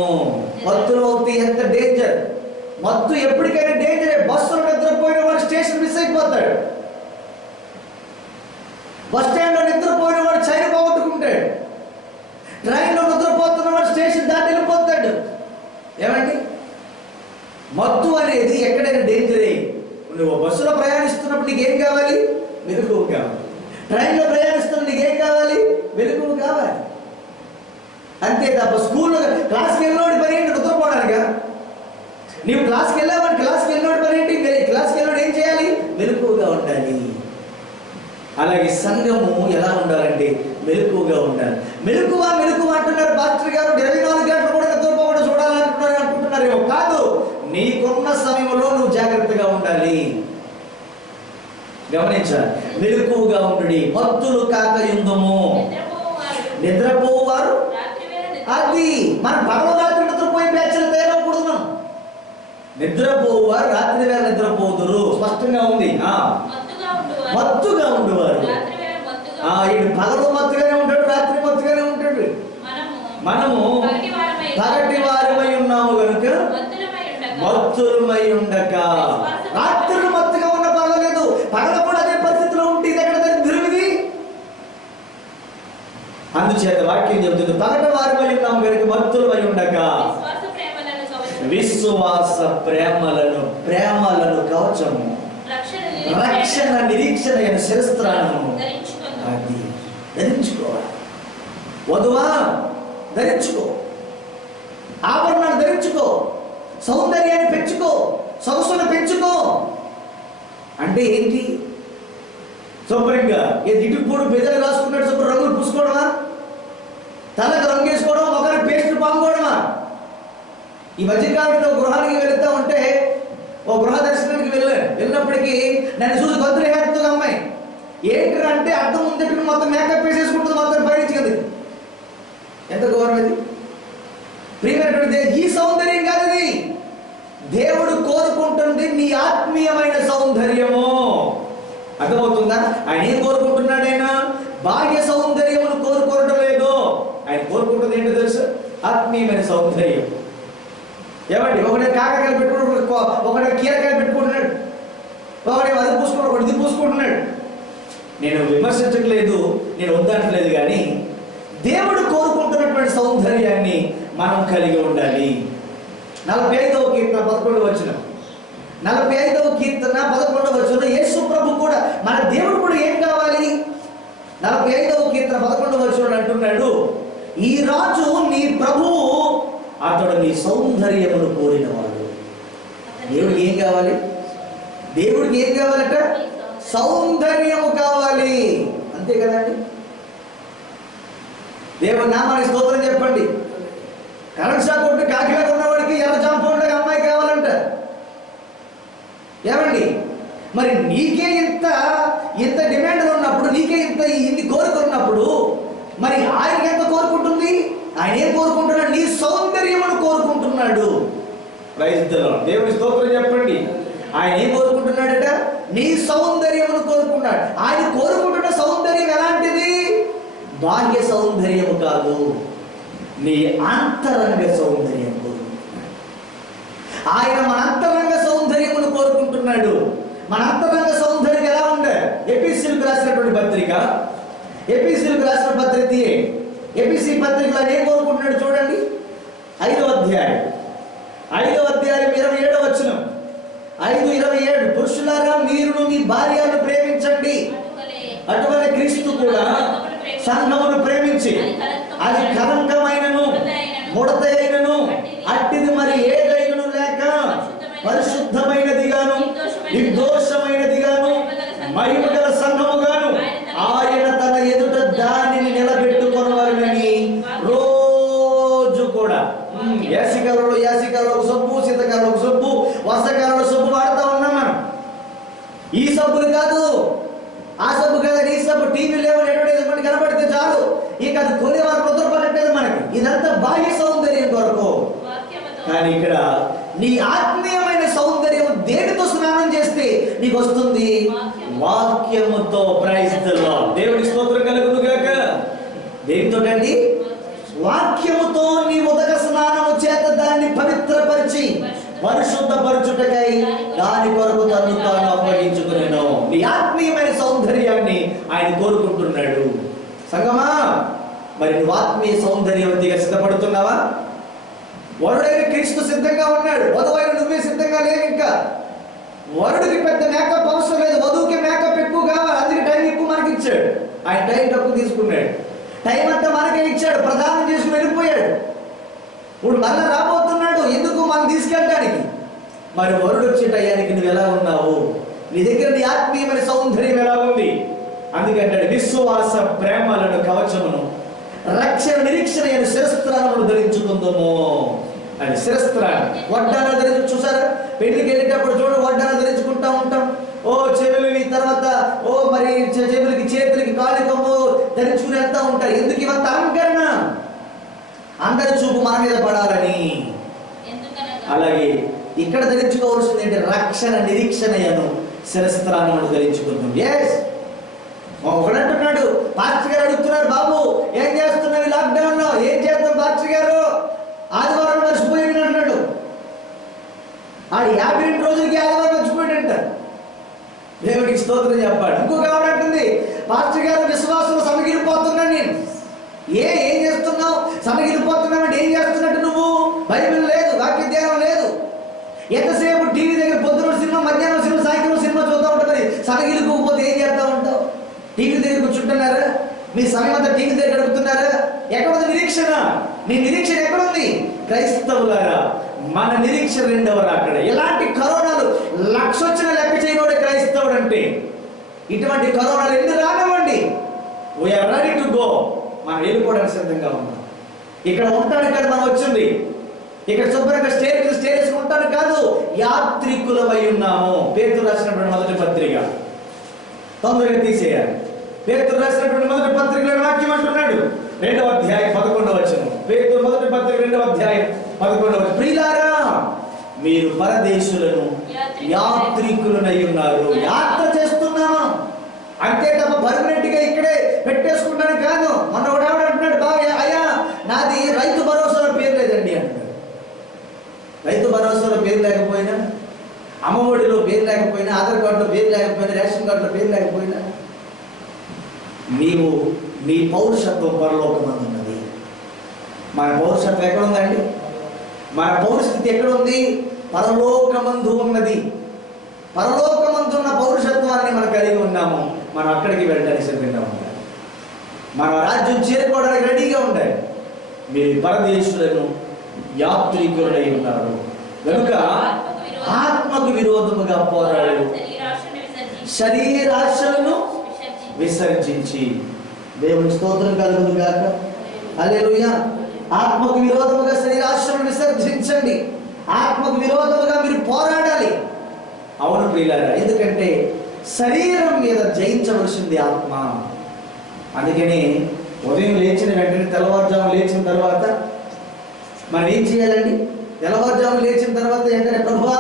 మత్తులు అవుతే ఎంత డేంజర్! మత్తు ఎప్పటికైనా డేంజరే. బస్సులో నిద్రపోయిన వాడు స్టేషన్ మిస్ అయిపోతాడు. బస్ స్టాండ్లో నిద్రపోయిన వాడు చైన్ పోగొట్టుకుంటాడు. ట్రైన్లో నిద్రపోతున్న వాడు స్టేషన్ దాటి వెళ్ళిపోతాడు. ఏమండి, మత్తు అనేది ఎక్కడైనా డేంజరే. నువ్వు బస్సులో ప్రయాణిస్తున్నప్పుడు నీకేం కావాలి? మెలకువ కావాలి. ట్రైన్లో ప్రయాణిస్తున్నప్పుడు నీకేం కావాలి? మెలకువ కావాలి. అంతే తప్ప స్కూల్లో క్లాస్కి వెళ్ళినోడి పని ఏంటి? నిద్రపోవడానికా? నీవు క్లాస్కి వెళ్ళావని క్లాస్కి వెళ్ళినోడి పని ఏంటి? క్లాస్కి వెళ్ళినోడు ఏం చేయాలి? మెలకువగా ఉండాలి. అలాగే సంఘము ఎలా ఉండాలంటే మెలకువగా ఉండాలి. మెలకువ అంటున్నారు పాస్టర్ గారు. 24 గంటలు కూడా నిద్రపోకుండా అనుకుంటున్నారేమో. కాదు, నీకున్న సమయంలో నువ్వు జాగ్రత్తగా ఉండాలి. గమనించాలి. మెలకువగా ఉండి మత్తులు కాక యుందము. నిద్రపోవారు అది మన పగల రాత్రి నిద్రపోయే బ్యాచ్లు తయారవకూడదు. నిద్రపోవారు రాత్రి వేళ నిద్రపోదురు. స్పష్టంగా ఉంది. మత్తుగా ఉండేవారు. ఈయన పగలు మత్తుగానే ఉంటాడు, రాత్రి మత్తుగానే ఉంటాడు. మనము పగటి వారమై ఉన్నాము కనుక మత్తులమై ఉండక. రాత్రులు మత్తుగా ఉన్న పర్వాలేదు, పగల కూడా అదే పరిస్థితిలో ఉంటే ఇది ఎక్కడ దరిద్రమిది. అందుచేత వాక్యం చెబుతుంది, పగటి వారమై ఉన్నాము కనుక మత్తులమై ఉండక విశ్వాస ప్రేమలను కవచము, రక్షణ నిరీక్షణ అయిన శిరస్త్రాణము అది ధరించుకోవాలి. వధువా ధరించుకో, ఆభరణాలు ధరించుకో, సౌందర్యాన్ని పెంచుకో, సొగసును పెంచుకో. అంటే ఏంటి? శుభ్రంగా ఇటుపూడు బెదలు రాసుకున్నట్టు శుభ్ర రంగులు పూసుకోవడమా? తలకు రంగు వేసుకోవడం, ఒకరి పేస్టులు పాముకోవడమా? ఈ మధ్యకాలంలో గృహానికి వెళుతూ ఉంటే ఓ గృహ దర్శనానికి వెళ్ళినప్పటికీ నన్ను చూసి గొంతులు వేస్తుంది అమ్మాయి. ఏంటి అంటే అర్థం ముందెట్టుకుని మొత్తం మేకప్ వేసేసుకుంటుంది, మొత్తం పైనుంచి. ఎంత గౌరవం ఇది! ప్రియమైనటువంటి ఈ సౌందర్యం కాదు ఇది. దేవుడు కోరుకుంటుంది నీ ఆత్మీయమైన సౌందర్యము. అర్థమవుతుందా? ఆయన ఏం కోరుకుంటున్నాడు? ఆయన బాహ్య సౌందర్యమును కోరుకోవడం లేదు. ఆయన కోరుకుంటుంది ఏంటో తెలుసు? ఆత్మీయమైన సౌందర్యం. ఏమండి, ఒకటే కాకరకాయలు పెట్టుకుంటున్నాడు, ఒకటే కీరకాయలు పెట్టుకుంటున్నాడు, ఒకటే అది పూసుకుంటాడు, ఒకటి ఇది పూసుకుంటున్నాడు. నేను విమర్శించట్లేదు, నేను వద్దట్లేదు, కానీ దేవుడు కోరుకుంటున్నటువంటి సౌందర్యాన్ని మనం కలిగి ఉండాలి. 45వ కీర్తన 11వ వచనం, 45వ కీర్తన 11వ వచనం యేసు ప్రభు కూడా, మన దేవుడు కూడా ఏం కావాలి? 45వ కీర్తన 11వ వచనం అంటున్నాడు, ఈ రాజు నీ ప్రభువు అతడు నీ సౌందర్యమును కోరినవాడు. దేవుడికి ఏం కావాలి? దేవుడికి ఏం కావాలట? సౌందర్యము కావాలి. అంతే కదండి. దేవుని నామానికి స్తోత్రం చెప్పండి. కరెంట్ షాక్ కొట్టి కాకిలాగా ఉన్నవాడికి ఎర్ర జాంపండు అమ్మాయి కావాలంట. ఏమండి, మరి నీకే ఇంత డిమాండ్ ఉన్నప్పుడు, నీకే ఇన్ని కోరుకున్నప్పుడు, మరి ఆయనకి ఎంత కోరుకుంటుంది? ఆయన ఏం కోరుకుంటున్నాడు? నీ సౌందర్యమును కోరుకుంటున్నాడు. Praise the lord. దేవుని స్తోత్రం చెప్పండి. ఆయన ఏం కోరుకుంటున్నాడట? నీ సౌందర్యమును కోరుకున్నాడు. ఆయన కోరుకుంటున్న సౌందర్యం ఎలాంటిది? బాహ్య సౌందర్యము కాదు, నీ అంతరంగ సౌందర్యం కోరుకుంటున్నాడు. ఆయన మన అంతరంగ సౌందర్యమును కోరుకుంటున్నాడు. మన అంతరంగ సౌందర్యం ఎలా ఉండే? ఎఫెసీయులకు రాసినటువంటి పత్రిక, ఎఫెసీయులకు రాసిన పత్రిక ఎఫెసీ పత్రికలో ఏం కోరుకుంటున్నాడు చూడండి. 5వ అధ్యాయం 27వ వచనం. 5:27. పురుషులారా, మీరును మీ భార్యను ప్రేమించండి, అటువలే క్రీస్తు కూడా సంఘమును ప్రేమించి అది కలంకమైనను ముడతైనను అట్టిది మరి ఏదైనను లేక పరిశుద్ధమైనదిగాను నిర్దోషమైనదిగాను మహిమగల సంఘముగాను ఆయన తన ఎదుట దానిని నిలబెట్టుకొనవలెనని రోజు కూడా యాసికాలలో సబ్బు, శీతకాలంలో సబ్బు, వర్షాకాలంలో సబ్బు వాడుతూ ఉన్నాం మనం. ఈ సబ్బులు కాదు, ఆ సబ్బు కాదు, ఈ సబ్బు టీవీ లేవని అడ్వర్టైజ్మెంట్ కనబడితే చాలు, ఇక అది కొని వారు ముద్రపడట్లేదు మనకి. ఇదంతా బాహ్య సౌందర్యం కొరకు. కానీ ఇక్కడ నీ ఆత్మీయమైన సౌందర్యం దేనితో స్నానం చేస్తే నీకు వస్తుంది? వాక్యముతో. Praise the lord. దేవునికి స్తోత్రం కలుగును గాక. దేనితోటండి? వాక్యముతో. నీ ఉదక స్నానము చేత దాన్ని పవిత్రపరిచి పరిశుద్ధపరచుటకై దాని కొరకు తను తాను అప్పగించుకునేను. నీ ఆత్మీయమైన సౌందర్యాన్ని ఆయన కోరుకుంటున్నాడు. సంగమా, మరి నువ్వు ఆత్మీయ సౌందర్యవతిగా సిద్ధపడుతున్నావా? వరుడైన క్రీస్తు సిద్ధంగా ఉన్నాడు, వధువైన నువ్వే సిద్ధంగా లేవు. ఇంకా వరుడికి పెద్ద మేకప్ అవసరం లేదు, వధువుకి మేకప్ ఎక్కువ కావాలి. అందుకే టైం ఎక్కువ మనకి ఇచ్చాడు. ఆయన టైం తక్కువ తీసుకున్నాడు. టైం అంతా మనకే ఇచ్చాడు, ప్రదానం చేసుకుని వెళ్ళిపోయాడు. ఇప్పుడు మళ్ళా రాబోతున్నాడు, ఎందుకు మనం తీసుకెళ్ళడానికి. మరి వరుడు వచ్చే టయానికి నువ్వు ఎలా ఉన్నావు? నీ దగ్గర నీ ఆత్మీయమైన సౌందర్యం ఎలా ఉంది? అందుకంటాడు, విశ్వాస ప్రేమలను కవచమును రక్షణ నిరీక్షణ అయిన శిరస్త్రాలను ధరించుకుందాము అని. శిరస్త్రాన్ని వడ్డాన ధరించి చూసారా? పెళ్లికి వెళ్ళేటప్పుడు చూడు, వడ్డాన ధరించుకుంటా ఉంటాం. ఓ చెవులవి, తర్వాత ఓ మరి చెవులకి, చేతులకి, కాలికము ధరించుకుని వెళ్తా ఉంటారు. ఎందుకు ఇవంత అలంకరణ? అందరి చూపు మన మీద పడాలని. అలాగే ఇక్కడ ధరించుకోవాల్సింది ఏంటి? రక్షణ నిరీక్షణయను శిరస్త్రాలను ధరించుకుందాం. ఎస్, ఒకడంటున్నాడు, పాస్టర్ గారు అడుగుతున్నారు, బాబు ఏం చేస్తున్నావు లాక్డౌన్ లో? ఏం చేద్దాం పాస్టర్ గారు? ఆదివారం మర్చిపోయాడు అంటున్నాడు. ఆ 52 రోజులకి ఆదివారం మర్చిపోయాడంట. దేవుడికి స్తోత్రం చెప్పాడు. ఇంకొక ఆవిడంటుంది, పాస్టర్ గారు విశ్వాసం సమగిలిపోతున్నాను నేను. ఏం చేస్తున్నావు? సమగిలిపోతున్నావు అంటే ఏం చేస్తున్నట్టు నువ్వు? బైబిల్ లేదు, వాక్య ధ్యానం లేదు. ఎంతసేపు టీవీ దగ్గర పొద్దున సినిమా, మధ్యాహ్నం సినిమా, సాయంత్రం సినిమా చూస్తూ ఉంటావు. మరి సమగిలిపోతే ఏం చేస్తూ ఉంటావు? టీవీ దగ్గర కూర్చుంటున్నారా? మీ సమయం అంతా టీవీ దగ్గర గడుపుతున్నారా? ఎక్కడుంది నిరీక్షణ? నీ నిరీక్షణ ఎక్కడుంది? క్రైస్తవులారా, మన నిరీక్షణ రెండవ రాకడ. ఎలాంటి కరోనాలు 1,00,000 వచ్చిన లెక్క చేయనోడే క్రైస్తవుడు అంటే. ఇటువంటి కరోనాలు ఎన్ని రానివ్వండి, వీఆర్ రెడీ టు గో. మనం వెళ్ళిపోవడానికి సిద్ధంగా ఉన్నాం. ఇక్కడ ఉంటాను కాదు మనం వచ్చింది, ఇక్కడ శుభ్రంగా స్టేజ్ ఉంటాను కాదు, యాత్రికులమై ఉన్నాము. పేతురు రాసినటువంటి మొదటి పత్రిక, తొందరగా తీసేయాలి. పేతురు రాసినటువంటి మొదటి పత్రికలో వాక్యం అంటున్నాడు, 2వ అధ్యాయం 11వ వచనం. పేతురు మొదటి పత్రిక 2వ అధ్యాయం 11వ వచనం. ప్రియులారా, మీరు పరదేశులను యాత్రికులనై ఉన్నారు. యాత్ర చేస్తున్నాము అంతే తప్ప పర్మనెంట్ గా ఇక్కడే పెట్టేసుకుంటాను కాదు. మన ఆవిడ అంటున్నాడు, బాగా అయ్యా నాది రైతు భరోసాలో పేరు లేదండి అంటున్నాడు. రైతు భరోసాలో పేరు లేకపోయినా, అమ్మఒడిలో పేరు లేకపోయినా, ఆధార్ కార్డులో పేరు లేకపోయినా, రేషన్ కార్డులో పేరు లేకపోయినా, నీవు నీ పౌరుషత్వం పరలోకమందు ఉన్నది. మన పౌరుషత్వం ఎక్కడ ఉందండి? మన పౌరస్థితి ఎక్కడ ఉంది? పరలోకమందు ఉన్నది. పరలోకమందున్న పౌరుషత్వాన్ని మనం కలిగి ఉన్నాము. మనం అక్కడికి వెళ్ళడానికి సిద్ధంగా ఉండాలి. మన రాజ్యం చేరుకోవడానికి రెడీగా ఉండాలి. మీరు పరదేశులను యాత్రికులై ఉన్నారు. కనుక ఆత్మకు విరోధముగా పోరాడు, శరీరాశలను విసర్జించి. దేవుని స్తోత్రం కలుగును గాక. హల్లెలూయా. ఆత్మకు విరోధముగా శరీరాశలను విసర్జించండి. ఆత్మకు విరోధముగా మీరు పోరాడాలి. అవును ప్రియులారా, ఎందుకంటే శరీరం మీద జయించవలసింది ఆత్మ. అందుకని ఉదయం లేచిన వెంటనే, తెల్లవారుజాము లేచిన తర్వాత మనం ఏం చేయాలండి? తెల్లవారుజాము లేచిన తర్వాత ఏంటంటే, ప్రభువా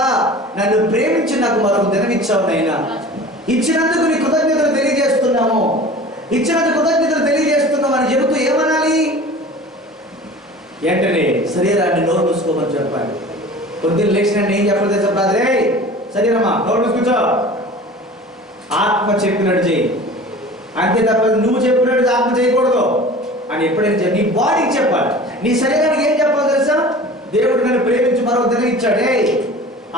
నన్ను ప్రేమించి నాకు మరొక దినం ఇచ్చావు నాయనా, ఇచ్చినందుకు నీ కృతజ్ఞతలు తెలియజేస్తున్నాము, ఇచ్చినందుకు కృతజ్ఞతలు తెలియజేస్తున్నాము అని చెబుతూ ఏమనాలి? వెంటనే శరీరాన్ని నోరు మూసుకోమని చెప్పాలి. పొద్దున్న లేచిన ఏం చెప్పలేదు చెప్పరాదు, రే శరీరమా నోరు మూసుకుంటా, ఆత్మ చెప్పినట్టు చేయి, అంతే తప్ప నువ్వు చెప్పినట్టు ఆత్మ చేయకూడదు అని ఎప్పుడైనా చెప్పి నీ బాడీకి చెప్పాలి. నీ శరీరానికి ఏం చెప్పాలి తెలుసా? దేవుడు నన్ను ప్రేమించి మరొక దినం ఇచ్చాడే,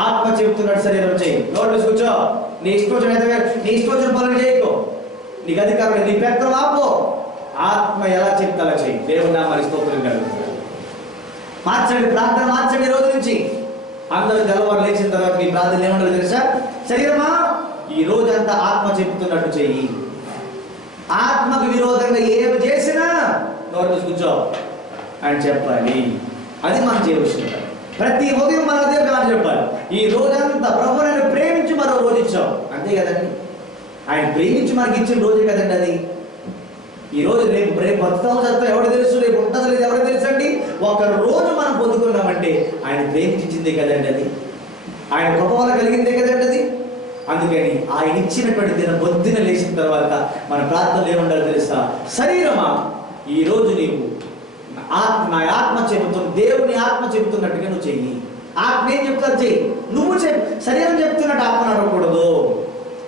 ఆత్మ చెబుతున్నాడు శరీరం చేయి, నోరు మూసుకుంటా, నీ ఇష్టం వచ్చిన పనులు చేయకు, నీకు అధికారం, నీ పెద్దలు ఆపో, ఆత్మ ఎలా చెప్తా అలా చేయి. దేవుడు నామానికి స్తోత్రం కలుగుతుంది. మార్చండి, ప్రార్థన మార్చండి. రోజు నుంచి అందరూ తెల్లవారు లేచిన తర్వాత మీ ప్రార్థన ఏమంటారు తెలుసా? శరీరమా ఈ రోజంతా ఆత్మ చెప్తున్నట్టు చెయ్యి, ఆత్మకు విరోధంగా ఏమి చేసినా నోరు మూసి కూర్చో అని చెప్పాలి. అది మనం చేయవలసింది. ప్రతి ఉదయం మన అదే మాట చెప్పాలి, ఈ రోజంతా ప్రభు నన్ను ప్రేమించి మరో రోజు ఇచ్చాం, అంతే కదండి. ఆయన ప్రేమించి మనకి ఇచ్చిన రోజే కదండి అది. ఈ రోజు రేపు బతుకుతాము చదువుతాం ఎవరు తెలుసు, రేపు ఉంటుందో లేదు ఎవరు తెలుసు అండి. ఒక రోజు మనం పొందుకున్నామంటే ఆయన ప్రేమించిందే కదండి అది, ఆయన కృప వల్ల కలిగిందే కదండి అది. అందుకని ఆయన ఇచ్చినటువంటి దినం పొద్దున లేచిన తర్వాత మన ప్రార్థనలు ఏముండాలో తెలుసా? శరీరమా ఈ రోజు నీవు నా ఆత్మ చెబుతున్న, దేవుని ఆత్మ చెబుతున్నట్టుగా నువ్వు చెయ్యి. ఆత్మ ఏం చెప్తారు చెయ్యి, నువ్వు శరీరం చెప్తున్నట్టు ఆత్మను అడగకూడదు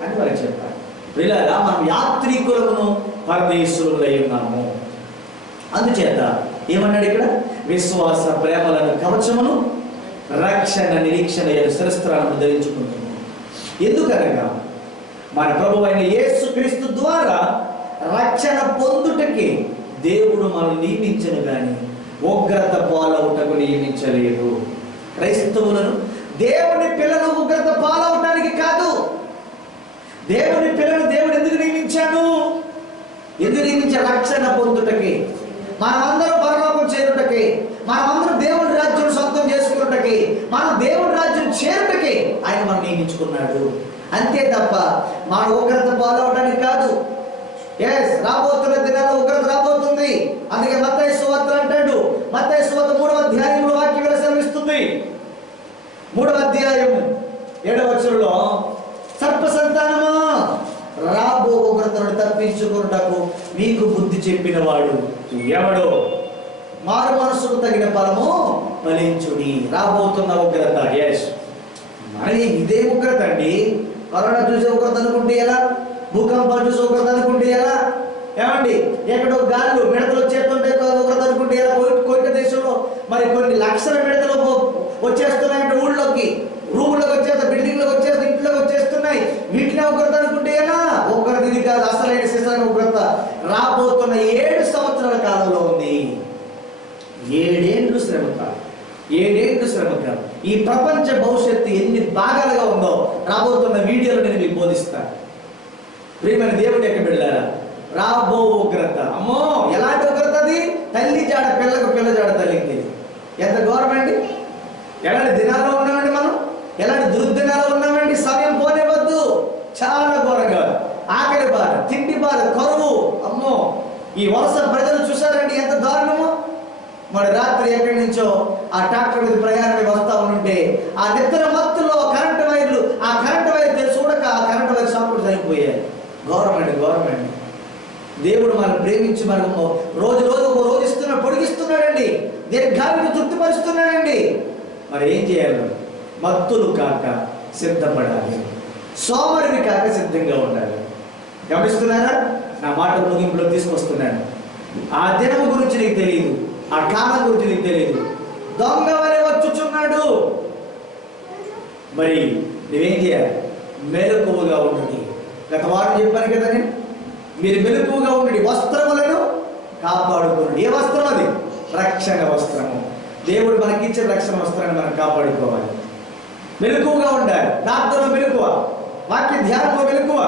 అని వారికి చెప్పాలి. వీళ్ళగా మనం యాత్రికులను పరదేశులై ఉన్నాము. అందుచేత ఏమన్నాడు ఇక్కడ? విశ్వాస ప్రేమలను కవచమును రక్షణ నిరీక్షణ శిరస్త్రాలను ధరించుకుంటున్నాము. ఎందుకనగా మన ప్రభు అయిన యేసుక్రీస్తు ద్వారా రక్షణ పొందుటకి దేవుడు మనం నియమించను కానీ ఉగ్రత పాలవుటకు నియమించలేదు. క్రైస్తవులను దేవుని పిల్లలు ఉగ్రత పాలవటానికి కాదు. దేవుని పిల్లలు దేవుడు ఎందుకు నియమించాడు? ఎందుకు నియమించాడు? రక్షణ పొందుటకి, మనమందరం పరలోకం చేరుటకి, మనమందరం దేవుని రాజ్యం సొంతం చేసుకున్నటకి, మనం దేవుని రాజ్యం చేరుటకి ఆయన మనం నియమించుకున్నాడు. అంతే తప్ప మన ఉగ్రత పాలవడానికి కాదు. రాబోతున్న దినాల్లో ఉగ్రత రాబోతుంది. అందుకే మత్తయి సువార్త అంటాడు, మత్తయి సువార్త 3వ అధ్యాయంలో వాక్యం సెలవిస్తుంది. 3వ అధ్యాయం 7వ వచనంలో, సర్ప సంతానమా రాబో ఉగ్రతను తప్పించుకున్నటకు మీకు బుద్ధి చెప్పిన వాడు ఎవడో, మారు మనసుకు తగిన ఫలము ఫలించుడి. రాబోతున్న ఉగ్రత, మరి ఇదే ఉగ్రత అండి. కరోనా చూసే ఉగ్రత అనుకుంటే ఎలా? భూకంపాలు చూసే ఉగ్రత అనుకుంటే ఎలా? ఏమండి ఎక్కడో గాళ్ళు మిడతలు వచ్చేస్తుంటే ఉగ్రత అనుకుంటే ఎలా? కోరిక దేశంలో మరి కొన్ని లక్షల మిడతలు వచ్చేస్తున్నాయంటే ఊళ్ళోకి, రూములోకి వచ్చేస్తాయి, బిల్డింగ్లోకి వచ్చేస్తాయి, ఇంట్లోకి వచ్చేస్తున్నాయి. వీటినే ఉగ్రత అనుకుంటే ఎలా? ఉగ్రత ఇది కాదు, అసలైన శిశులైన ఉగ్రత రాబోతున్న 7 సంవత్సరాల కాలంలో ఉంది. 7 ఏళ్ళు శ్రమ కాలం, 7 ఏళ్ళు శ్రమ కాలం. ఈ ప్రపంచ భవిష్యత్తు ఎన్ని భాగాలుగా ఉందో రాబోతున్న వీడియోలో నేను మీకు బోధిస్తాను. ప్రియమైన దేవుడి యొక్క బిడ్డలారా, రాబో ఉగ్రత, అమ్మో ఎలాంటి ఉగ్రత అది? తల్లి జాడ పిల్లకు, పిల్ల జాడ తల్లికి తెలియదు. ఎంత గౌరవండి! ఎలాంటి దినాల్లో ఉన్నామండి మనం, ఎలాంటి దుర్దినాల్లో ఉన్నామండి. సమయం పోనివ్వద్దు. చాలా ఘోరంగా ఆకలి బాధ, తిండి బాధ, కరువు, అమ్మో ఈ వలస ప్రజలు చూసారండి ఎంత దారుణమో. మరి రాత్రి ఎక్కడి నుంచో ఆ ట్రాక్టర్ మీద ప్రయాణమై వస్తా ఉంటే ఆ నిద్ర మత్తులో కరెంటు వైర్లు, ఆ కరెంటు వైర్ చూడక ఆ కరెంటు వైర్ షాపులు చనిపోయాయి. గవర్నమెంట్ దేవుడు మనం ప్రేమించి మనకు రోజు ఒక రోజు ఇస్తున్నాడు, పొడిగిస్తున్నాడండి, దీర్ఘాయువును తృప్తిపరుస్తున్నాడండి. మరి ఏం చేయాలి? మత్తులు కాక సిద్ధపడాలి, సోమరివి కాక సిద్ధంగా ఉండాలి. గమనిస్తున్నారా? నా మాట ముగింపులో తీసుకొస్తున్నాను. ఆ దినము గురించి నీకు తెలియదు, ఆ కాలం గురించి నీకు తెలియదు. దొంగ వలె వచ్చుచున్నాడు. మరి నువ్వేం చేయాలి? మెలకువగా ఉండండి. గత వారం చెప్పాను కదా నేను, మీరు మెలకువగా ఉండండి, వస్త్రములను కాపాడుకోండి. ఏ వస్త్రం అది? రక్షణ వస్త్రము. దేవుడు మనకిచ్చిన రక్షణ వస్త్రాన్ని మనం కాపాడుకోవాలి. మెలకువగా ఉండాలి. ప్రార్థనలో మెలకువ, వాక్య ధ్యానంలో మెలకువ,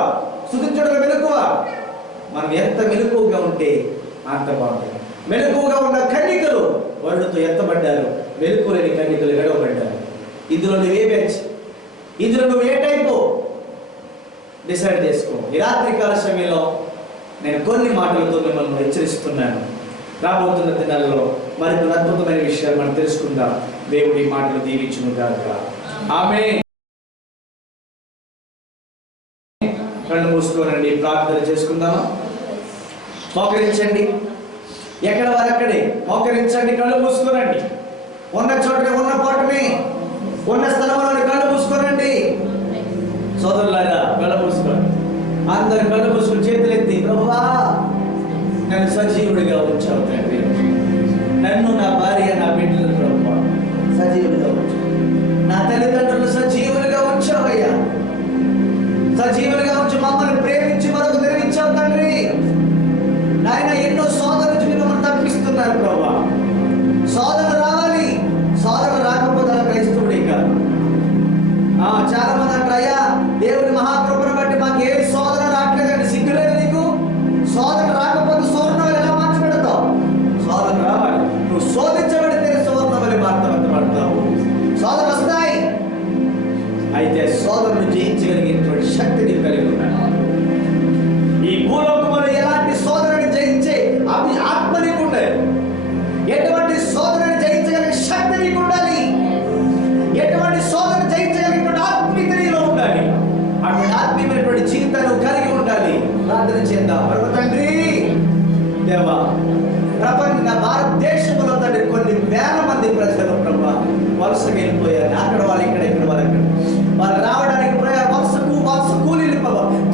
స్తుతించడంలో మెలకువ. మనం ఎంత మెలకువగా ఉంటే అంత బాగుంటుంది. మెలకువగా ఉన్న కన్యకలు వరుడితో ఎత్తబడ్డారు, మెలకువ లేని కన్యకలు గడవబడ్డారు. ఇందులో నువ్వే బ్యాచ్, ఇందులో నువ్వు ఏ టైపు డిసైడ్ చేసుకో. ఈ రాత్రి కాల సమయంలో నేను కొన్ని మాటలతో మిమ్మల్ని హెచ్చరిస్తున్నాను. రాబోతున్న దినాల్లో మరికొన్ని అద్భుతమైన విషయాలు మనం తెలుసుకుందాం. దేవుడి మాటలు దీవించును గాక. ఆమేన్. కళ్ళు మూసుకోనండి, ప్రార్థన చేసుకుందామా? మోకరించండి, ఎక్కడ వారు అక్కడే మోకరించండి, కళ్ళు మూసుకోనండి. ఉన్న చోటనే ఉన్న పాటనే ఉన్న స్థలంలోని కళ్ళు మూసుకోనండి. సోదరులారా కళ్ళు మూసుకోండి. అందరు కళ్ళు మూసుకుని చేతులు ఎత్తి, ప్రభువా నన్ను సజీవుడిగా ఉంచావు తండ్రి, నన్ను, నా భార్య, నా బిడ్డలను ప్రభువా సజీవుడిగా ఉంచావు, నా తల్లిదండ్రులు సజీవులుగా ఉంచావయ్యా, సజీవులుగా ఉంచి మమ్మల్ని ప్రేమించి మరొక నిర్మించావు తండ్రి. నాయన ఎన్నో సోదరులు మిమ్మల్ని తప్పిస్తున్నారు ప్రభువా. సోదరులు రావాలి, సోదరులు రాకపోతే క్రైస్తవుడే కాదు. చాలా మంది అంటారు, అయ్యా దేవుడి మహాకృపను బట్టి మాకు ఏ సోదర రావట్లేదండి. సిగ్గులేదు నీకు? సోదరు రాకపోతే సువర్ణవల్లి ఎలా మార్చి పెడతావు? సోదరు రావాలి. నువ్వు శోధించబడితే సువర్ణవల్లి మార్చబడతావు. సోదరు వస్తాయి. అయితే సోదరుని జయించగలిగేటువంటి శక్తి నీకు కలిగి ఉన్నాడు. ఈ భూలోకములో ఎలాంటి సోదరుని జయించే ఆత్మ నీకు ఉండాలి. ఎటువంటి సోదరుని జయించగలిగే శక్తి నీకు ఉండాలి. ఎటువంటి సోదరుని జయించగలిగినటువంటి ఆత్మీయత నీలో ఉండాలి. అటువంటి ఆత్మీయమైనటువంటి జీవితాన్ని కలిగి ఉండాలి. ప్రార్థన చేద్దాం. తండ్రి దేవా, ప్రపంచ భారతదేశంలో తండ్రి కొన్ని వేల మంది ప్రజలు ప్రభా వలసగా వెళ్ళిపోయారు. అక్కడ వాళ్ళు ఇక్కడ వాళ్ళు అక్కడ వాళ్ళు రావడానికి వలస కూలీలు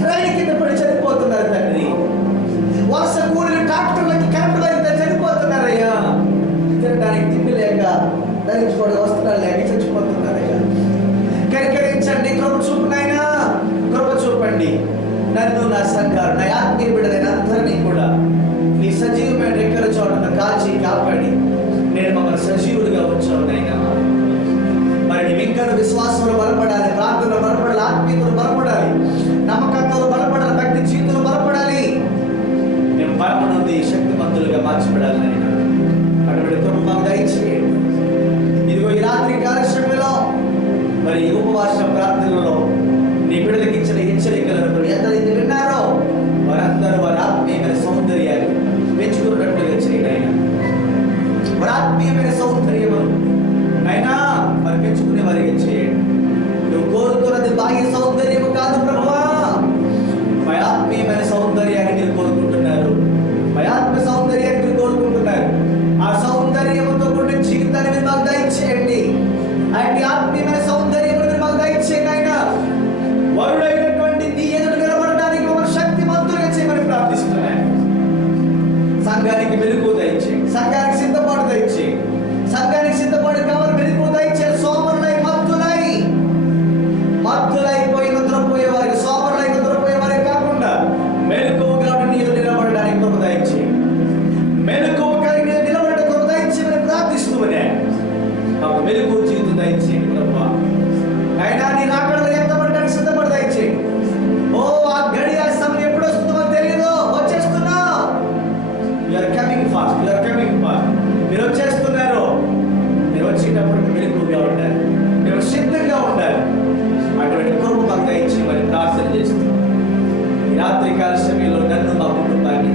ట్రైన్ కింద పడి చనిపోతున్నారు తండ్రి. వలస కూలీలు ట్రాక్టర్లకి కరెంట్ వైపు చనిపోతున్నారయ్యా. తినడానికి తిండి లేక, ధరించుకోవడం వస్త్రాలు లేక చచ్చిపోతున్నారయ్యా. కనికరించండి, కృప చూపునైనా కృప చూపండి. నన్ను, నా సంఘాలు, నా ఆత్మీయ బిడ్డలైన అందరినీ కూడా నీ సజీవమైన రెక్కల చోటును కాచి కాపాడి నేను మమ్మల్ని సజీవులుగా ఉంచావునైనా. మరి నీవు ఇంకా విశ్వాసంలో బలపడాలి, ప్రార్థనలో బలపడాలి, ఆత్మీయతలో బలపడాలి, నమ్మకంతో బలపడాలి, భక్తి జీవితంలో బలపడాలి. మేము బలం నుండి శక్తిమంతులుగా మార్చిపడాలి నైనా. అటువంటి కృప మాకు దయచేయండి. ఇదిగో ఈ రాత్రి కార్యక్రమంలో మరి ఉపవాస ప్రార్థనలో నీ బిడ్డలకు ఇచ్చిన హెచ్చరికలను ఎంతైతే విన్నారో వారందరూ వారి ఆత్మీయమైన సౌందర్యాన్ని పెంచుకున్నట్లుగా చేయండి ఆయన. వారి ఆత్మీయమైన సౌందర్యము అయినా మరి పెంచుకునే వారికి చేయండి. నువ్వు కోరుతున్నది బాహ్య సౌందర్యము కాదు ప్రభువా, మా ఆత్మీయమైన సౌందర్యాన్ని మీరు కోరుకుంటున్నారు, మా ఆత్మ సౌందర్యాన్ని మీరు కోరుకుంటున్నారు. ఆ సౌందర్యముతో కూడిన జీవితాన్ని మీరు మాకు దయచేయండి. ఆయన ఆత్మీయమైన సౌందర్యం మీరు మాకు దయచేయండి. ఆయన వరుడైనటువంటి నీ ఎదుట నిలబడడానికి మమ్మల్ని శక్తిమంతులుగా చేయమని ప్రార్థిస్తున్నాను. సంఘానికి మెలుగు దయచేయండి, సంఘానికి సిద్ధపాటు దయచేయండి, సంఘానికి సిద్ధపాటు కావాలి మెలుగు దయచేయండి. సోమరులై మత్తులైపోయి నిద్రపోయే వారికి, సోమరులై నిద్రపోయే వారికి కాకుండా మెలుగుగా నీ ఎదుట నిలబడడానికి కృప దయచేయండి. మెలుగు కలిగి నిలబడే కృప దయచేయమని ప్రార్థిస్తున్నాను. మాకు మెలుగు జీవితం దయచేయండి ప్రభువా. అయినా నీ రాకడలో ఎత్తబడడానికి సిద్ధపడి దయచేయండి. ఓ ఆ గడి ఆ సమయం ఎప్పుడు వస్తుందో తెలియదు, వచ్చేస్తున్నావు. You're coming fast, you're coming fast. మీరు వచ్చేస్తున్నారు. మీరు వచ్చేటప్పుడు మెలుగుగా ఉండాలి, మీరు సిద్ధంగా ఉండాలి. అటువంటి కృప మాకు దయచేయమని ప్రార్థన చేస్తున్నాం. ఈ రాత్రి కాల సమయంలో నన్ను, మా కుటుంబాన్ని,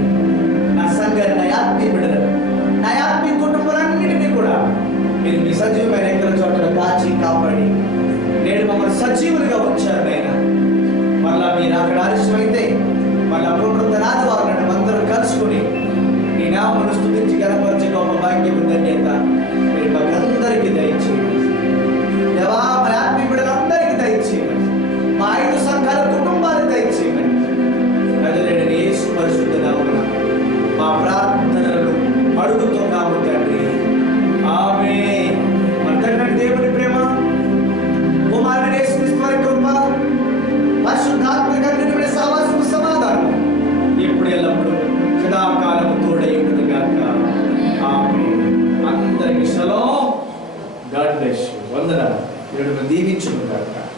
నా సంఘాన్ని, నా ఆత్మీయ బిడ్డలను, నా ఆత్మీయ కుటుంబాలన్నింటినీ కూడా మీరు మీ సజీవమైన ఎక్కల చోట కాచి కాపాడి నేను మమ్మల్ని సజీవులుగా ఉంచారు నైనా. మళ్ళా మీరు అక్కడ ఆలస్యమైతే మళ్ళా పునరుద్ధరణ వారిని అందరూ కలుసుకుని నీ నామమును స్తుతించి గణపరిచే గొప్ప భాగ్యం ధన్యత మీరు మాకందరికీ దయచేయండి. దేవా, మా ఆత్మీయ బిడ్డలందరికీ దయచేయండి. మా 5 సంఘాల కుటుంబాన్ని దయచేయండి. ప్రజలైన యేసు పరిశుద్ధ నామమున మా ప్రార్థనలను అడుగుతున్నాము తండ్రి. ఆమేన్. మన తండ్రి దేవుని ప్రేమ, కుమారుని యేసుక్రీస్తు వారి కృప, పరిశుద్ధాత్మ కలిగిన సహవాసము, సమాధానం ఇప్పుడు ఎల్లప్పుడూ సదాకాలము తోడై ఉండును గాక. ఆమేన్. వందనాలు. దేవుడు దీవించును గాక.